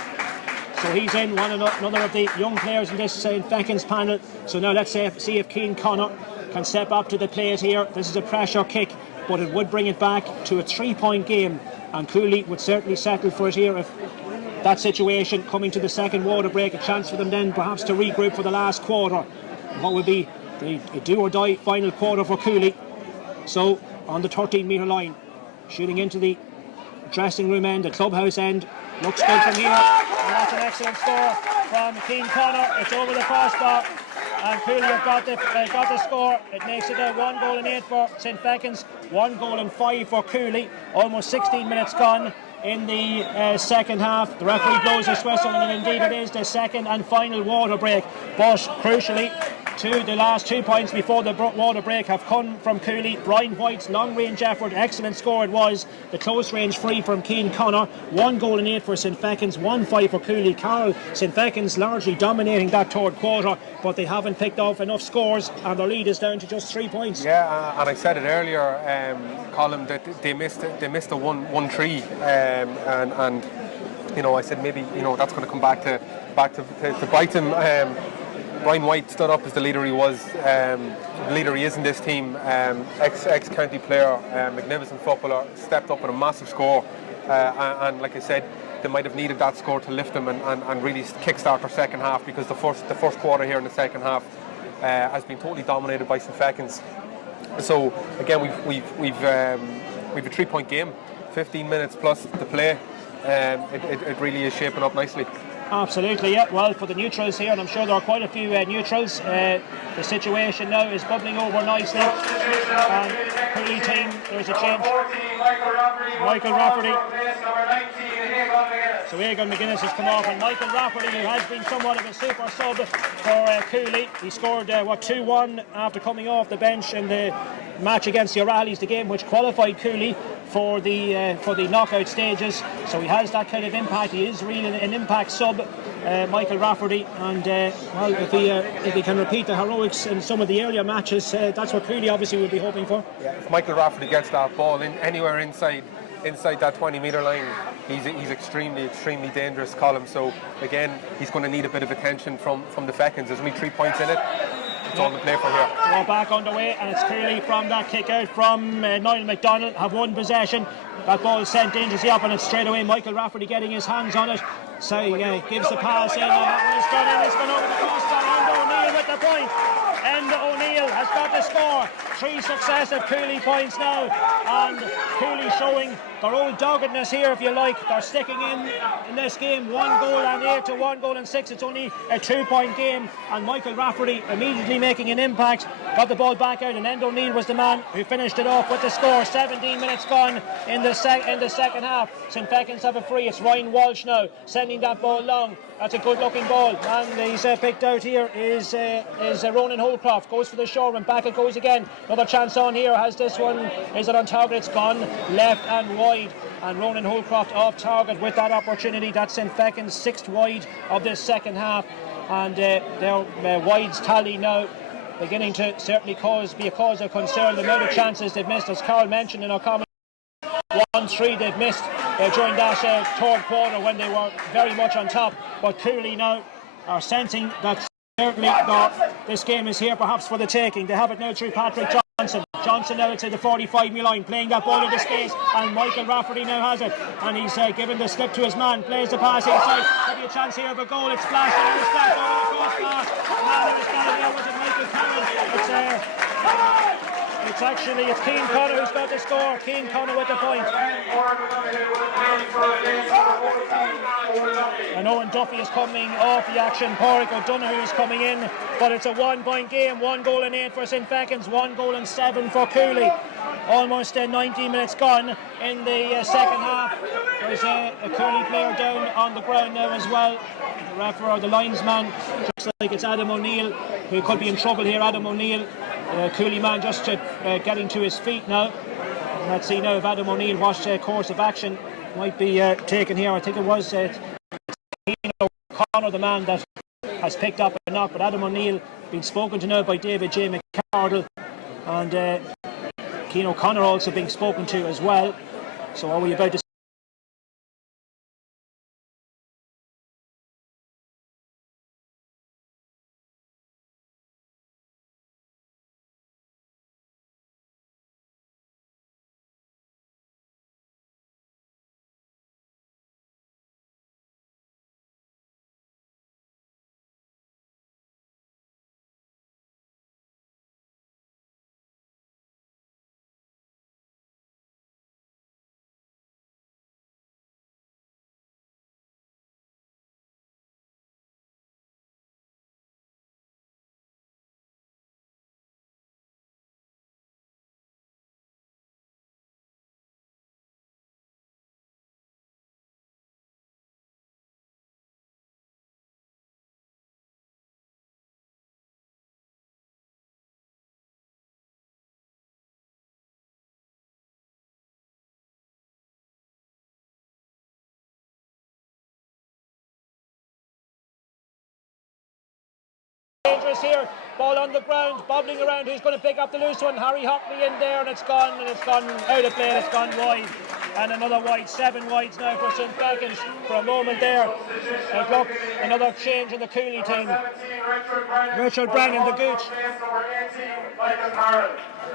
So he's in, another of the young players in this St. Fechins panel. So now let's see if Cian Connor can step up to the plate here. This is a pressure kick, but it would bring it back to a 3-point game, and Cooley would certainly settle for it here if that situation coming to the second water break. A chance for them then perhaps to regroup for the last quarter, what would be a do or die final quarter for Cooley. So on the 13-metre line, shooting into the dressing room end, the clubhouse end, looks good from here, and that's an excellent score from Cian Connor. It's over the crossbar, and Cooley have got the score. It makes it a 1 goal and 8 for St. Fechins, 1 goal and 5 for Cooley. Almost 16 minutes gone in the second half. The referee blows his whistle, and indeed it is the second and final water break. But crucially, the last 2 points before the water break have come from Cooley. Brian White's long range effort, excellent score it was. The close range free from Cian Connor. 1 goal and 8 for St. Fechins, 1-5 for Cooley. Carl, St. Fechins largely dominating that third quarter, but they haven't picked off enough scores, and their lead is down to just 3 points. Yeah, and I said it earlier, Colin, that they missed a 1-3, and you know, I said maybe, you know, that's going to come back to bite them. Brian White stood up as the leader he was, the leader he is in this team, ex-county player, magnificent footballer, stepped up with a massive score, and like I said, they might have needed that score to lift them and really kickstart their second half, because the first quarter here in the second half has been totally dominated by St.Fechins. So again, we've a 3-point game, 15 minutes plus to play. It really is shaping up nicely. Absolutely, yeah. Well, for the neutrals here, and I'm sure there are quite a few neutrals, the situation now is bubbling over nicely. And Cooley team, there's a change. Michael Rafferty. So Egan McGuinness has come off, and Michael Rafferty, who has been somewhat of a super sub for Cooley. He scored 2-1 after coming off the bench in the match against the O'Reillys, the game which qualified Cooley for the knockout stages. So he has that kind of impact. He is really an impact sub, Michael Rafferty, and well, if he can repeat the heroics in some of the earlier matches, that's what Cooley obviously would be hoping for. Yeah, if Michael Rafferty gets that ball in anywhere inside that 20-metre line, he's extremely dangerous, Colin. So again, he's going to need a bit of attention from the Fechins. There's only 3 points in it. It's all to play for here. We're back underway, and it's clearly from that kick out from Niall McDonald. Have one possession. That ball is sent dangerously up, and it's straight away Michael Rafferty getting his hands on it. So he gives the pass in, and that one is gone in. It's gone over the crossbar. Enda O'Neill with the point. Enda O'Neill has got the score. 3 successive Cooley points now, and Cooley showing their old doggedness here, if you like. They're sticking in this game. 1 goal and 8 to 1 goal and 6. It's only a 2-point game, and Michael Rafferty immediately making an impact. Got the ball back out, and Enda O'Neill was the man who finished it off with the score. 17 minutes gone in the second half. St. Fechins have a free. It's Ryan Walsh now sending that ball long. That's a good-looking ball, and he's picked out here is Ronan Holcroft. Goes for the shore, and back it goes again. Another chance on here. Has this one? Is it on target? It's gone left and wide, and Ronan Holcroft off target with that opportunity. That's St. Fechins' 6th wide of this second half, and their wides tally now beginning to certainly be a cause of concern. The amount of chances they've missed, as Carl mentioned in our comment. 1-3 they've missed during that third quarter when they were very much on top. But Cooley now are sensing that certainly this game is here perhaps for the taking. They have it now through Patrick Johnson. Johnson now to the 45-metre line, playing that ball into space, and Michael Rafferty now has it, and he's given the slip to his man, plays the pass inside. There'll be a chance here of a goal. It's flashed, and it's flashed over the crossbar. Man who was down there was it Michael Carroll. It's Keane Connor who's got the score. Keane Connor with the point. And Owen Duffy is coming off the action. Pairc O'Donoghue is coming in, but it's a 1-point game. 1 goal and 8 for St. Fechins, 1 goal and 7 for Cooley. Almost 19 minutes gone in the second half. There's a Cooley player down on the ground now as well. The referee or the linesman, looks like it's Adam O'Neill who could be in trouble here. Adam O'Neill, Cooley man, just getting to his feet now. Let's see now if Adam O'Neill watched a course of action might be taken here. I think it was O'Connor, the man that has picked up a knock, but Adam O'Neill being spoken to now by David J. McCardle, and Keane O'Connor also being spoken to as well. So are we about to nervous here. Ball on the ground, bobbling around. Who's going to pick up the loose one? Harry Hockney in there, and it's gone out of play. It's gone wide, and another wide. 7 wides now for St.Fechins. For a moment there, look, another change in the Cooley team. Richard Brannan, the gooch.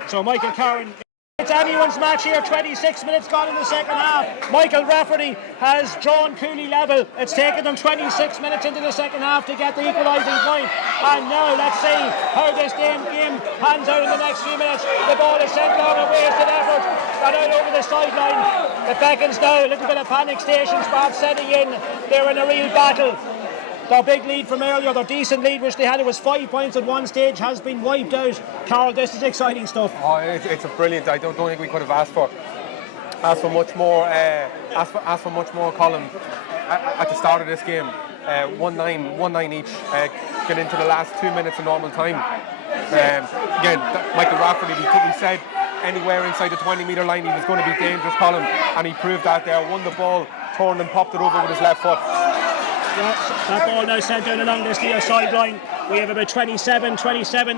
So Michael Cowan. It's anyone's match here, 26 minutes gone in the second half. Michael Rafferty has drawn Cooley level. It's taken them 26 minutes into the second half to get the equalising point. And now let's see how this game pans out in the next few minutes. The ball is sent down, a wasted effort, and out over the sideline. The Fechins now, a little bit of panic stations perhaps setting in. They're in a real battle. Their big lead from earlier, their decent lead which they had, it was 5 points at one stage, has been wiped out. Carl, this is exciting stuff. Oh, it's a brilliant. I don't think we could have asked for much more. Asked for much more, Colin, at the start of this game. 1-9 each. Get into the last 2 minutes of normal time. Again, Michael Rafferty, we said anywhere inside the 20-metre line he was going to be dangerous, Colin, and he proved that there. Won the ball, turned and popped it over with his left foot. Yeah, that ball now sent down along this near sideline. We have about 27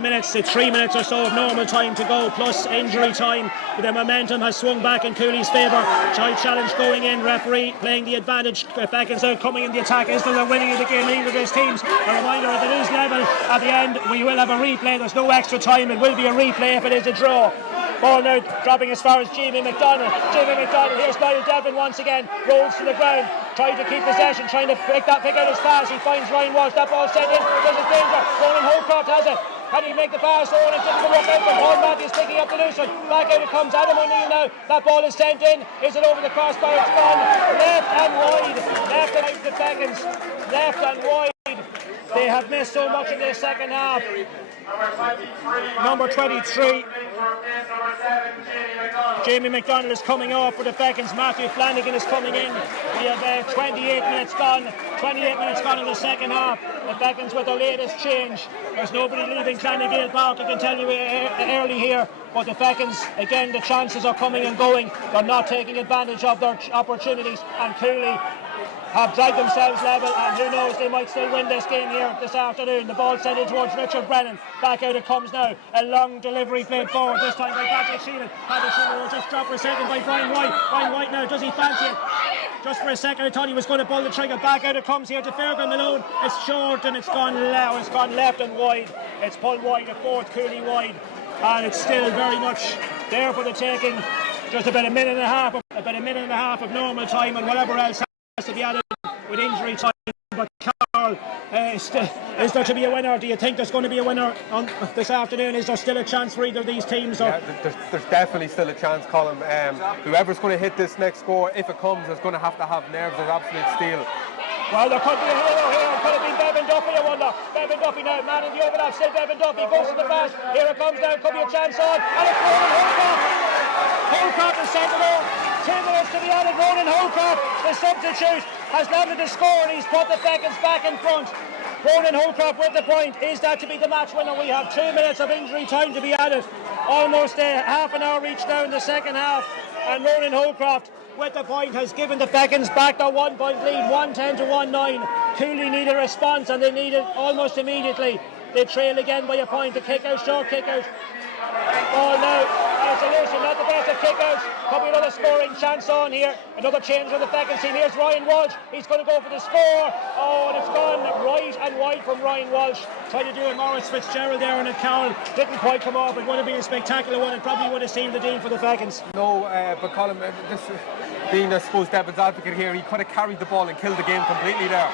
minutes to 3 minutes or so of normal time to go, plus injury time. The momentum has swung back in Cooley's favour. Child challenge going in, referee playing the advantage. Fechins out coming in the attack. Is there a winning of the game? Neither of those teams. A reminder at the news level at the end, we will have a replay. There's no extra time. It will be a replay if it is a draw. Ball now dropping as far as Jamie McDonald. Here's Niall Devlin once again. Rolls to the ground, trying to keep possession, trying to pick out his pass. He finds Ryan Walsh. That ball sent in. There's a danger. Ronan Holcroft has it. Can he make the pass? Oh, and it didn't work out, but Paul Matthews picking up the loose one. Back out it comes. Adam O'Neill now. That ball is sent in. Is it over the crossbar? It's gone. Left and wide. Left and out the Fechins. Left and wide. They have missed so much in this second half. Number 23. Jamie McDonald is coming off for the Fechins. Matthew Flanagan is coming in. We have 28 minutes gone. 28 minutes gone in the second half. The Fechins with the latest change. There's nobody leaving Gael Park, I can tell you early here. But the Fechins, again, the chances are coming and going. They're not taking advantage of their opportunities. And Cooley have dragged themselves level, and who knows, they might still win this game here this afternoon. The ball sent in towards Richard Brennan. Back out it comes now. A long delivery played forward, this time by Patrick Sheehan. Patrick Sheehan will just drop for a second by Brian White. Brian White now, does he fancy it? Just for a second I thought he was going to pull the trigger. Back out it comes here to Fairbairn Malone. It's short and it's gone left and wide. It's pulled wide, a fourth Cooley wide, and it's still very much there for the taking. Just about a minute and a half of normal time, and whatever else has to be added with injury time. But Carl, is there to be a winner? Do you think there's going to be a winner on this afternoon? Is there still a chance for either of these teams? Or? Yeah, there's definitely still a chance, Colin. Whoever's going to hit this next score, if it comes, is going to have nerves of absolute steel. Well, there could be a hero here. Could it be Bevan Duffy, I wonder? Bevan Duffy now, man in the overlap. Still Bevan Duffy goes to the pass. Here it comes now. Could be a chance on. And it's Ronan Holcroft. Holcroft is sent it on. 2 minutes to be added. Ronan Holcroft, the substitute, has landed the score, and he's put the Fechins back in front. Ronan Holcroft with the point. Is that to be the match winner? We have 2 minutes of injury time to be added. Almost half an hour each now in the second half. And Ronan Holcroft with the point has given the Fechins back their 1 point lead, 110 to 1-9. Cooley need a response, and they need it almost immediately. They trail again by a point. The kick out, short kick out. Oh no, it's a solution, not the best of kick-outs. Could be another scoring chance on here. Another change on the Fechins team. Here's Ryan Walsh. He's going to go for the score. Oh, and it's gone right and wide from Ryan Walsh. Tried to do a Maurice Fitzgerald there, and Carroll didn't quite come off. It would have been a spectacular one. It probably would have sealed the deal for the Fechins. No, but Colin, this being, I suppose, Devin's advocate here, he could have carried the ball and killed the game completely there.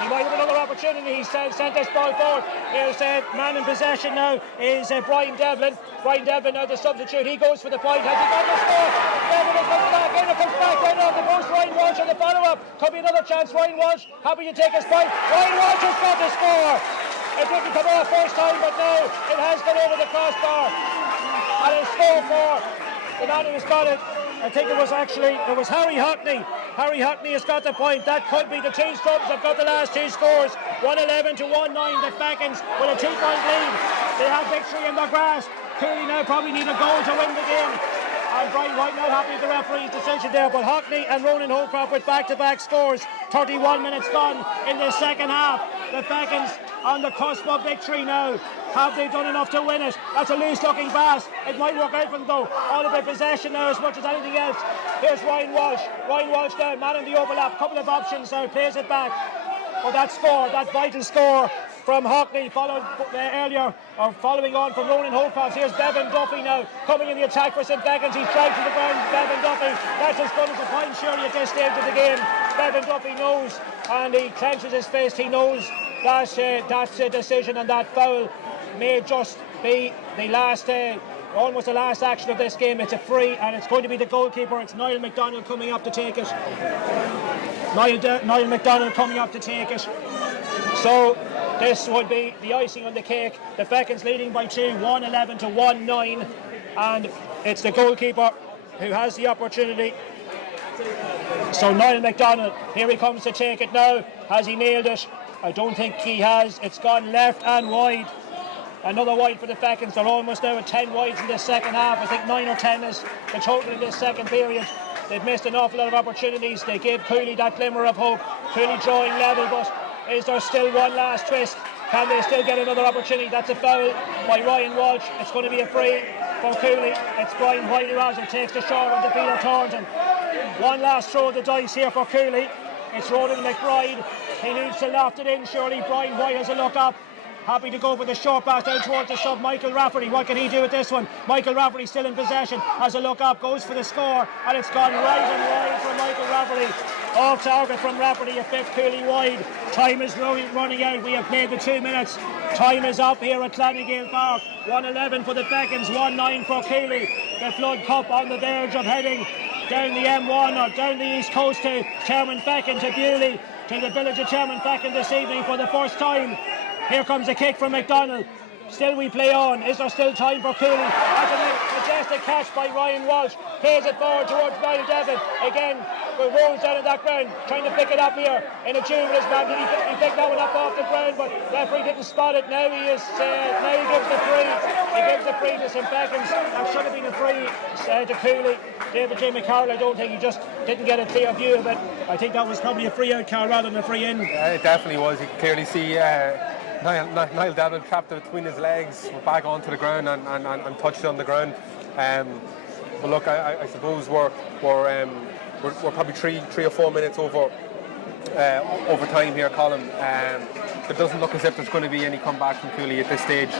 He might have another opportunity. He sent this ball forward. Here's man in possession now is Brian Devlin. Brian Devlin now the substitute. He goes for the point. Has he got the score? Devlin comes back in. It comes back down off the post. Ryan Walsh on the follow-up. Could be another chance. Ryan Walsh happy to take his point. Ryan Walsh has got the score. It didn't come off first time, but now it has gone over the crossbar. And it's 4-4. The man who has got it, I think it was Harry Hockney. Harry Hockney has got the point. That could be the two scrubs have got the last two scores. 111 to 1-9. The Fechins with a 2-point lead. They have victory in their grasp. Cooley now probably need a goal to win the game. And Brian White not happy with the referee's decision there. But Hockney and Ronan Holcroft with back-to-back scores. 31 minutes gone in the second half. The Fechins on the cusp of victory now. Have they done enough to win it? That's a loose looking pass. It might work out for them though. All about possession now as much as anything else. Here's Ryan Walsh. Ryan Walsh now, man in the overlap. Couple of options now, plays it back. But that score, that vital score from Hockney, following on from Ronan Holcroft. Here's Bevan Duffy now, coming in the attack for St. Fechins. He's dragged to the ground, Bevan Duffy. That's as good as a point surely at this stage of the game. Bevan Duffy knows, and he clenches his fist. He knows that decision and that foul may just be the last, almost the last action of this game. It's a free, and it's going to be the goalkeeper. It's Niall McDonald coming up to take it. Niall McDonald coming up to take it. So this would be the icing on the cake. The Fechins leading by 2, 1-11 to 1-9, and it's the goalkeeper who has the opportunity. So Niall McDonald, here he comes to take it now. Has he nailed it? I don't think he has. It's gone left and wide. Another wide for the Fechins. They're almost now at 10 wides in the second half. I think 9 or 10 is the total in this second period. They've missed an awful lot of opportunities. They gave Cooley that glimmer of hope. Cooley drawing level, but is there still one last twist? Can they still get another opportunity? That's a foul by Ryan Walsh. It's going to be a free for Cooley. It's Brian White who has it. Takes the shot on to Peter Thornton. One last throw of the dice here for Cooley. It's Ronan McBride. He needs to loft it in, surely. Brian White has a look up. Happy to go for the short pass down towards the sub. Michael Rafferty, what can he do with this one? Michael Rafferty still in possession, has a look up, goes for the score, and it's gone right and wide from Michael Rafferty. Off target from Rafferty, a fifth Cooley wide. Time is running out. We have played the 2 minutes. Time is up here at Gael Pairc. 1-11 for the Fechins, 1-9 for Cooley. The Flood Cup on the verge of heading down the M1 or down the east coast to St.Fechins, to Bewley, to the village of St.Fechins this evening for the first time. Here comes a kick from McDonald. Still we play on. Is there still time for Cooley? That's a majestic catch by Ryan Walsh. Pays it forward towards Niall Devlin. Again, the rolls down on that ground, trying to pick it up here in a tune with his man. He picked that one up off the ground, but referee didn't spot it. Now he gives the free. He gives the free to St. Fechins. That should have been a free to Cooley. David J. McCarroll, I don't think, he just didn't get a clear view of it. I think that was probably a free out, Carl, rather than a free in. Yeah, it definitely was. You could clearly see Niall Devlin trapped it between his legs, back onto the ground and touched on the ground. But look, I suppose we're probably three or 4 minutes over time here, Colin. It doesn't look as if there's going to be any comeback from Cooley at this stage.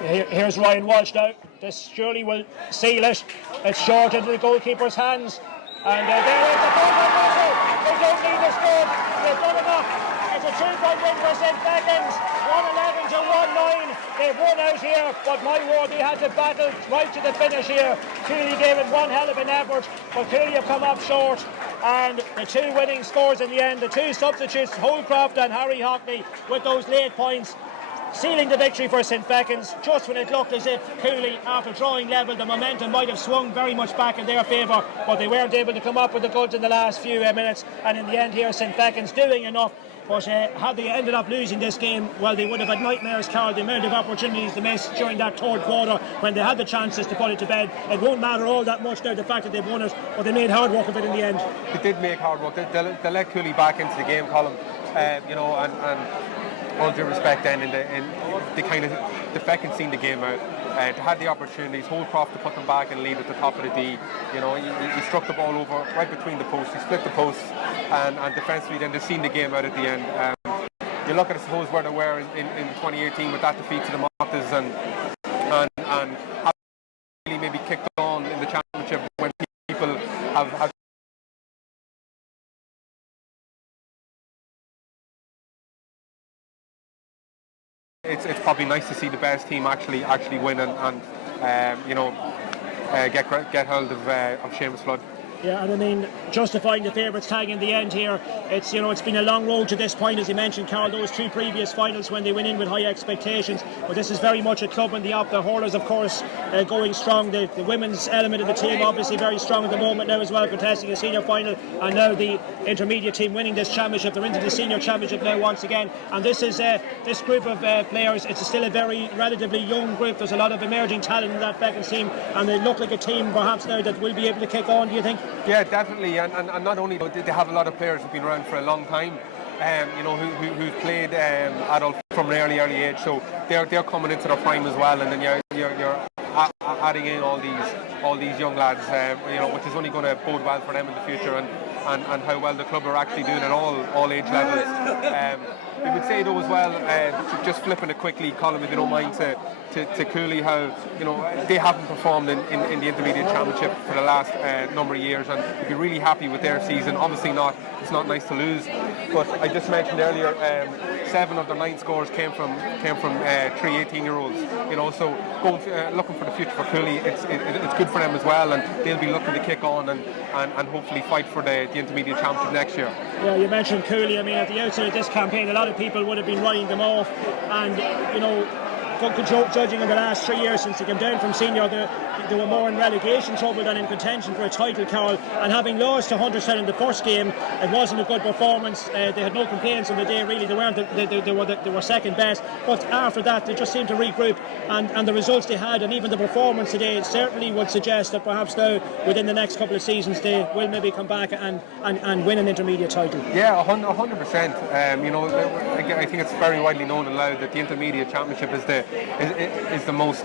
Here's Ryan Walsh now. This surely will seal it. It's short into the goalkeeper's hands. And there is the final whistle. They don't need the score. They've done enough. It's a 2-point win for St. Fechins. 1-11 to 1-9. They've won out here, but my word, they had to battle right to the finish here. Cooley gave it one hell of an effort, but Cooley have come up short. And the 2 winning scores in the end, the 2 substitutes, Holcroft and Harry Hockney, with those late points, sealing the victory for St. Fechins. Just when it looked as if Cooley, after drawing level, the momentum might have swung very much back in their favour, but they weren't able to come up with the goods in the last few minutes. And in the end here, St. Fechins doing enough. But had they ended up losing this game, well, they would have had nightmares, Carl, the amount of opportunities they missed during that third quarter when they had the chances to put it to bed. It won't matter all that much now, the fact that they've won it, but they made hard work of it in the end. They did make hard work. They let Cooley back into the game, Colin. And all due respect, then the Fechins seen the game out. They had the opportunities. Holcroft to put them back and lead at the top of the D. He struck the ball over right between the posts. He split the posts, and defensively then they seen the game out at the end. You look at, I suppose, where they were in 2018 with that defeat to the Motters, and have really maybe kicked on in the championship when people have It's probably nice to see the best team actually win and get hold of Seamus Flood. Yeah, and I mean, justifying the favourites tag in the end here, it's been a long road to this point, as you mentioned, Carl, those 2 previous finals when they went in with high expectations, but this is very much a club in the up. The hurlers, of course, going strong. The women's element of the team obviously very strong at the moment now as well, contesting a senior final, and now the intermediate team winning this championship. They're into the senior championship now once again, and this is this group of players, it's still a very relatively young group. There's a lot of emerging talent in that Fechins team, and they look like a team perhaps now that will be able to kick on, do you think? Yeah, definitely, and not only do they have a lot of players who've been around for a long time, who've played adult from an early age, so they're coming into their prime as well, and then you're adding in all these young lads, which is only going to bode well for them in the future, and how well the club are actually doing at all age levels. I would say though as well, just flipping it quickly, Colin, if you don't mind, to Cooley, how they haven't performed in the intermediate championship for the last number of years, and you'd be really happy with their season. Obviously it's not nice to lose, but I just mentioned earlier 7 of their 9 scores came from 3 18-year-olds. So looking for the future for Cooley, it's good for them as well, and they'll be looking to kick on and hopefully fight for the intermediate championship next year. Yeah, you mentioned Cooley. I mean, at the outset of this campaign, a lot of people would have been writing them off, and judging in the last 3 years since they came down from senior, they were more in relegation trouble than in contention for a title, Carol. And having lost to Hunterston in the first game, it wasn't a good performance. They had no complaints on the day, really. They were second best, but after that they just seemed to regroup, and the results they had, and even the performance today, certainly would suggest that perhaps now within the next couple of seasons they will maybe come back and win an intermediate title. Yeah, 100%. I think it's very widely known and loud that the intermediate championship is the most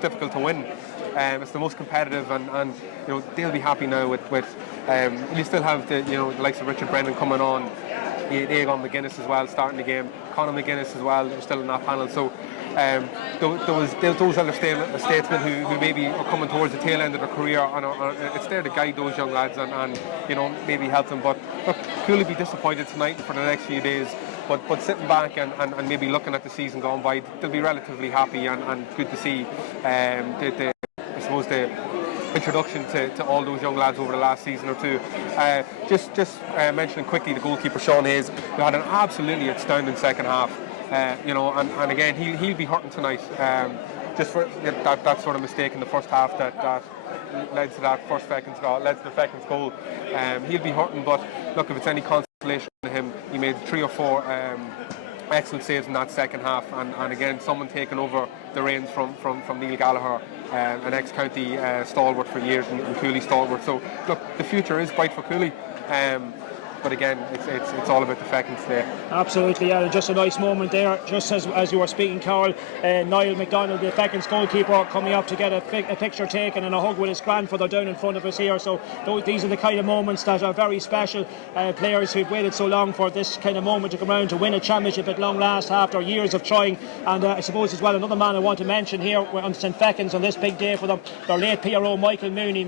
difficult to win. It's the most competitive, and they'll be happy now with you still have the likes of Richard Brennan coming on, Aegon McGuinness as well starting the game, Conor McGuinness as well, who's still in that panel. So those other statesmen who maybe are coming towards the tail end of their career, and it's there to guide those young lads and maybe help them. But look, Cooley be disappointed tonight for the next few days. But sitting back and maybe looking at the season gone by, they'll be relatively happy and good to see I suppose the introduction to all those young lads over the last season or two. Just mentioning quickly the goalkeeper Sean Hayes, who had an absolutely outstanding second half. And again he'll be hurting tonight. Just for that sort of mistake in the first half that led to that first led to the Fechins goal. He'll be hurting, but look, if it's any consolation to him, he made 3 or 4 excellent saves in that second half, and again someone taking over the reins from Neil Gallagher, an ex-county stalwart for years, and Cooley stalwart. So look, the future is bright for Cooley. But again, it's all about the Fechins today. Absolutely, yeah. Just a nice moment there, just as you were speaking, Carl. Niall McDonald, the Fechins goalkeeper, coming up to get a picture taken and a hug with his grandfather down in front of us here. So these are the kind of moments that are very special. Players who've waited so long for this kind of moment to come around to win a championship at long last after years of trying. And I suppose as well, another man I want to mention here on St. Fechins on this big day for them, their late PRO Michael Mooney.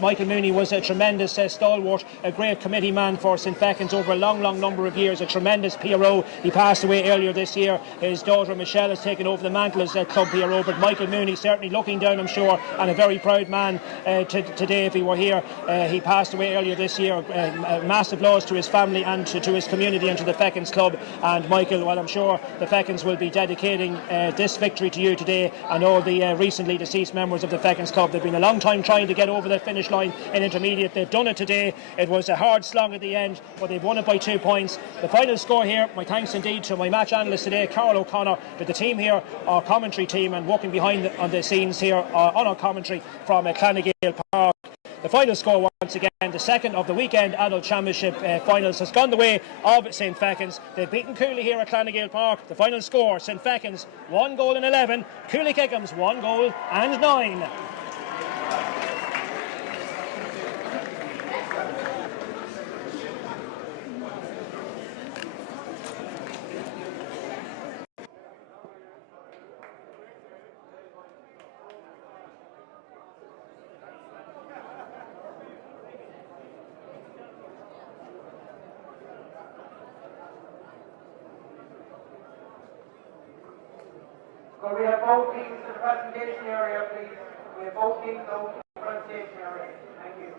Michael Mooney was a tremendous stalwart, a great committee man for St. Fechins over a long number of years, a tremendous PRO. He passed away earlier this year. His daughter Michelle has taken over the mantle as club PRO, but Michael Mooney certainly looking down, I'm sure, and a very proud man today if he were here. He passed away earlier this year. Massive loss to his family and to his community and to the Fechins club. And Michael, well, I'm sure the Fechins will be dedicating this victory to you today and all the recently deceased members of the Fechins club. They've been a long time trying to get over the finish line in intermediate. They've done it today. It was a hard slog at the end, but they've won it by 2 points. The final score here, my thanks indeed to my match analyst today, Carol O'Connor, to the team here, our commentary team, and working behind on the scenes here on our commentary from Gael Pairc. The final score, once again, the second of the weekend adult championship finals, has gone the way of St. Fechins. They've beaten Cooley here at Gael Pairc. The final score, St. Fechins 1 goal and 11, Cooley Kickhams 1 goal and 9. Could we have both teams to the presentation area, please? We have both teams out to the presentation area. Thank you.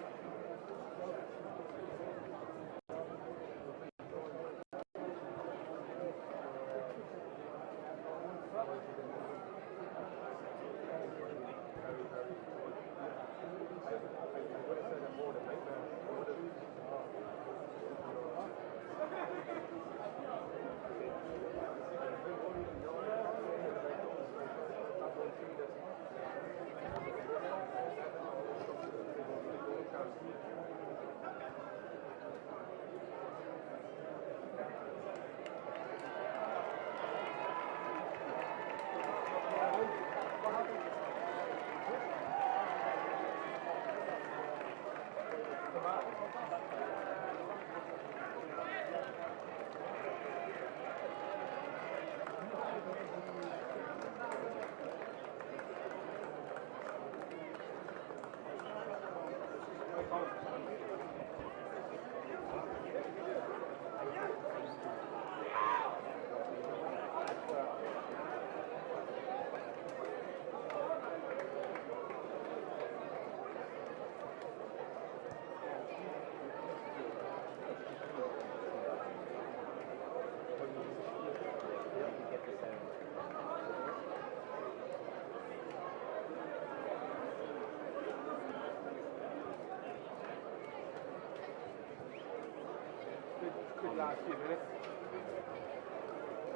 Good last few minutes.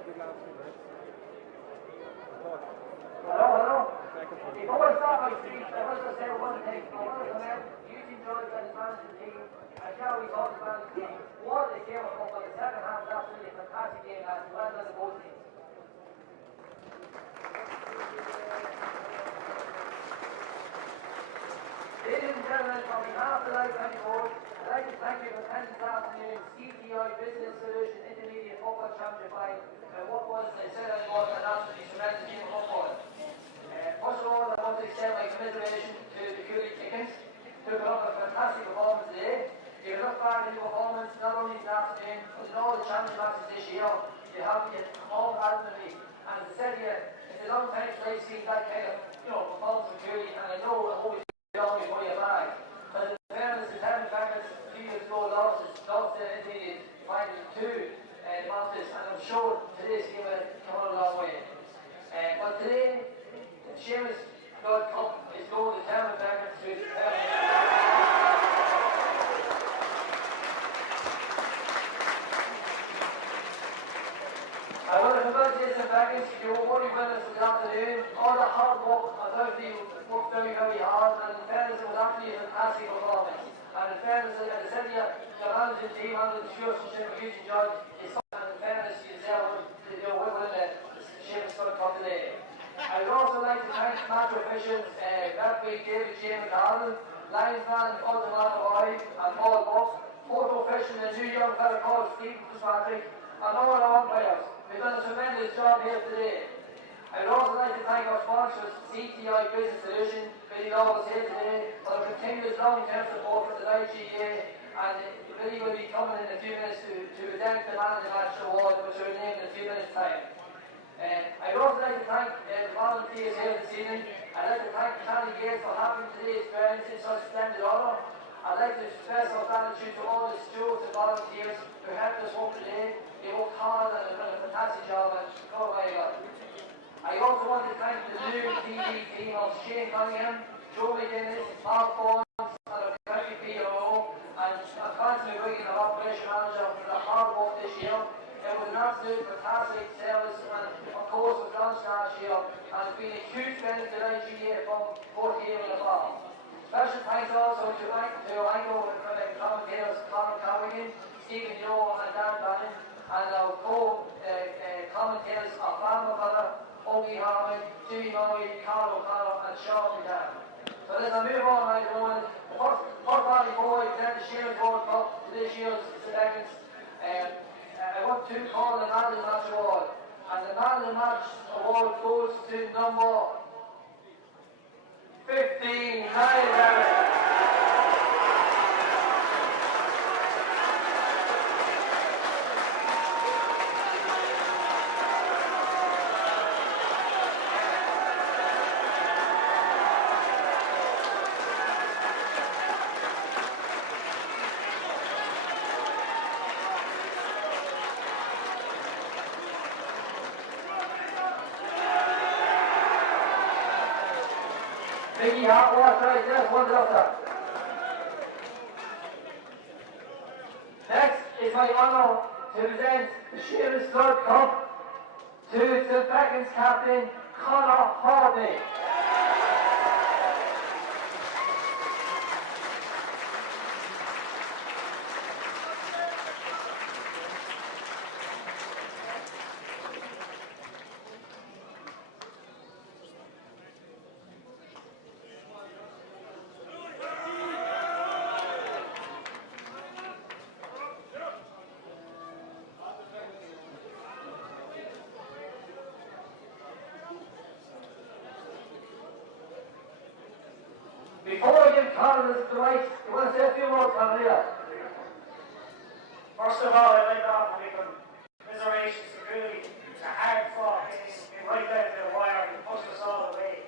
Good last few minutes. Hello. Before I start my speech, I want to say one thing. I want to commend using George and his management team and Gary Ball's management team. What a game of football. The second half was absolutely a fantastic game, lads. Well done to both teams. Ladies and gentlemen, on behalf of the Live 24, I'd like to thank you for attending this afternoon's CTI Business Solution Intermediate Football Championship final. What was, I said, I was an absolutely tremendous game of football. First of all, I want to extend my commiseration to the Cooley Kickhams, who put up a fantastic performance today. If you look back at the performance, not only this afternoon, but in all the championship matches this year, you have to perform admirably. And as I said here, it's a long time since I've seen that kind of, performance from Cooley, and I know I hope it's long before you're back. But in fairness, the St.Fechins 2 years ago lost the intermediate final to the Monsters, and I'm sure today's game will come out a long way. But today, the Seamus Blood Cup is going to St.Fechins to I want to congratulate St.Fechins. You were one of the winners this afternoon. All the hard work, undoubtedly worked very, very hard, and in fairness, it was actually a fantastic performance. And in fairness, as I said here, the management team under the stewardship of Eugene George is something, and in fairness, you say, we're winning the Seamus Blood Cup today. I would also like to thank match officials, referee David J. McDonald, linesman Ultimate Boy, and Paul Buck, photo official and a new young fellow called Stephen Fitzpatrick, and all our umpires. We've done a tremendous job here today. I would also like to thank our sponsors, CTI Business Solution, Billy Law was here today, for their continuous long-term support for the IGA, and Billy will be coming in a few minutes to present the Man of the Match award, which will be named in a few minutes' time. I would also like to thank the volunteers here this evening. I'd like to thank Charlie Gael for having today's parents in such splendid honour. I'd like to express our gratitude to all the stewards and volunteers who helped us work today. They worked hard and have done a fantastic job, and go away well. I also want to thank the new TV team of Shane Cunningham, Joe McGuinness, Mark Bourne, and our country PRO, and Constantly Wigan, our operation manager, for the hard work this year. It was an absolute fantastic service, and of course it was launched last year, and it's been a huge benefit to IGA from both here and afar. Special thanks also to Anko commentators Colin Cowrigan, Stephen Yeo and Dan Bannon, and our co-commentators of Farmer Connor, Ogie Harmon, Jimmy Murray, Carl O'Connor and Sean McDonald. So let's move on right away. The first body before we present the Seamus World Cup to this year's St.Fechins, I want to call the Man of the Match award, and the Man of the Match award goes to number 15, Niall Garrett. Mickey Hartwell, right, yes, one doctor. Next, it's my honour to present the Seamus Blood Cup to St.Fechins captain Conor Hardney. Before I give Colin the right, you want to say a few words, Colin? First of all, I'd like to offer my commiserations to Cooley. It's a hard fought game, been right down to the wire, and pushed us all the way.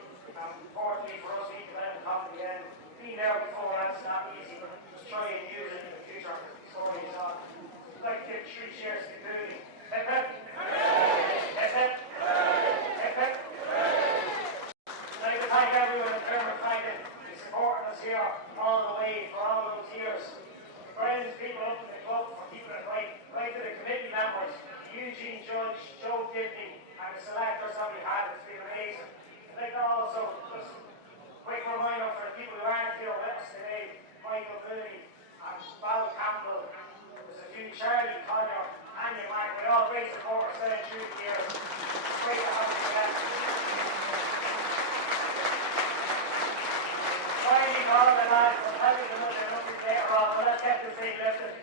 Fortunately for us, we can let it come to the end. Being there before, that's not easy, but just try and use it in the future because the story is on. I'd like to give 3 cheers to Cooley. Hip hip. Hip hip. Hip hip. I'd like to thank everyone in Pairc for supporting us here all the way for all those years. Friends, people up in the club for keeping it right to the committee members, Eugene Judge, Joe Gibney, and the selectors that we had. It's been amazing. I'd like to also just quick reminder for the people who aren't here with us today, Michael Mooney and Val Campbell. There's a few Charlie Collier, Anya Mark, we all great supporters down through the years. It's great to have you again. Finally, all the lads, we'll tell you another numbers later on, but let's get this thing lifted.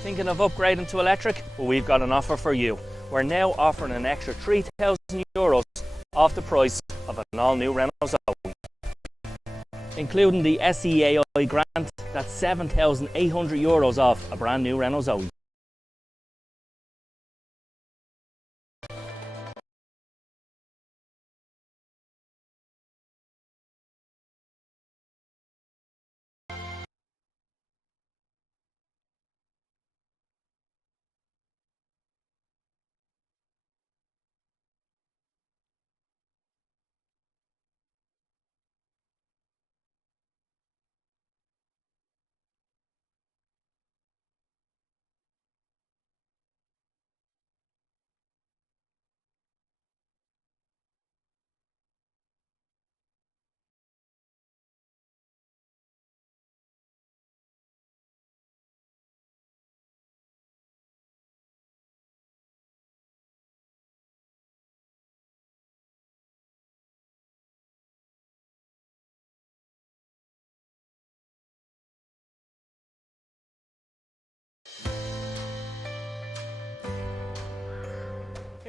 Thinking of upgrading to electric? Well, we've got an offer for you. We're now offering an extra €3,000 off the price of an all-new Renault Zoe. Including the SEAI grant, that's €7,800 off a brand new Renault Zoe.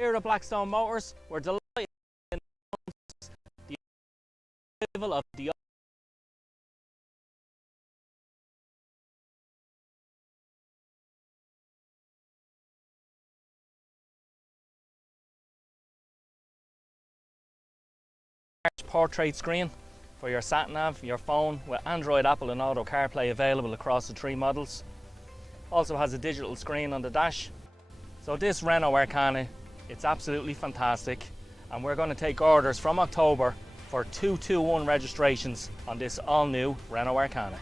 Here at Blackstone Motors, we're delighted to announce the arrival of the portrait screen for your sat-nav, your phone, with Android, Apple and Auto CarPlay available across the 3 models. Also has a digital screen on the dash. So this Renault Arcana, it's absolutely fantastic, and we're going to take orders from October for 221 registrations on this all-new Renault Arcana.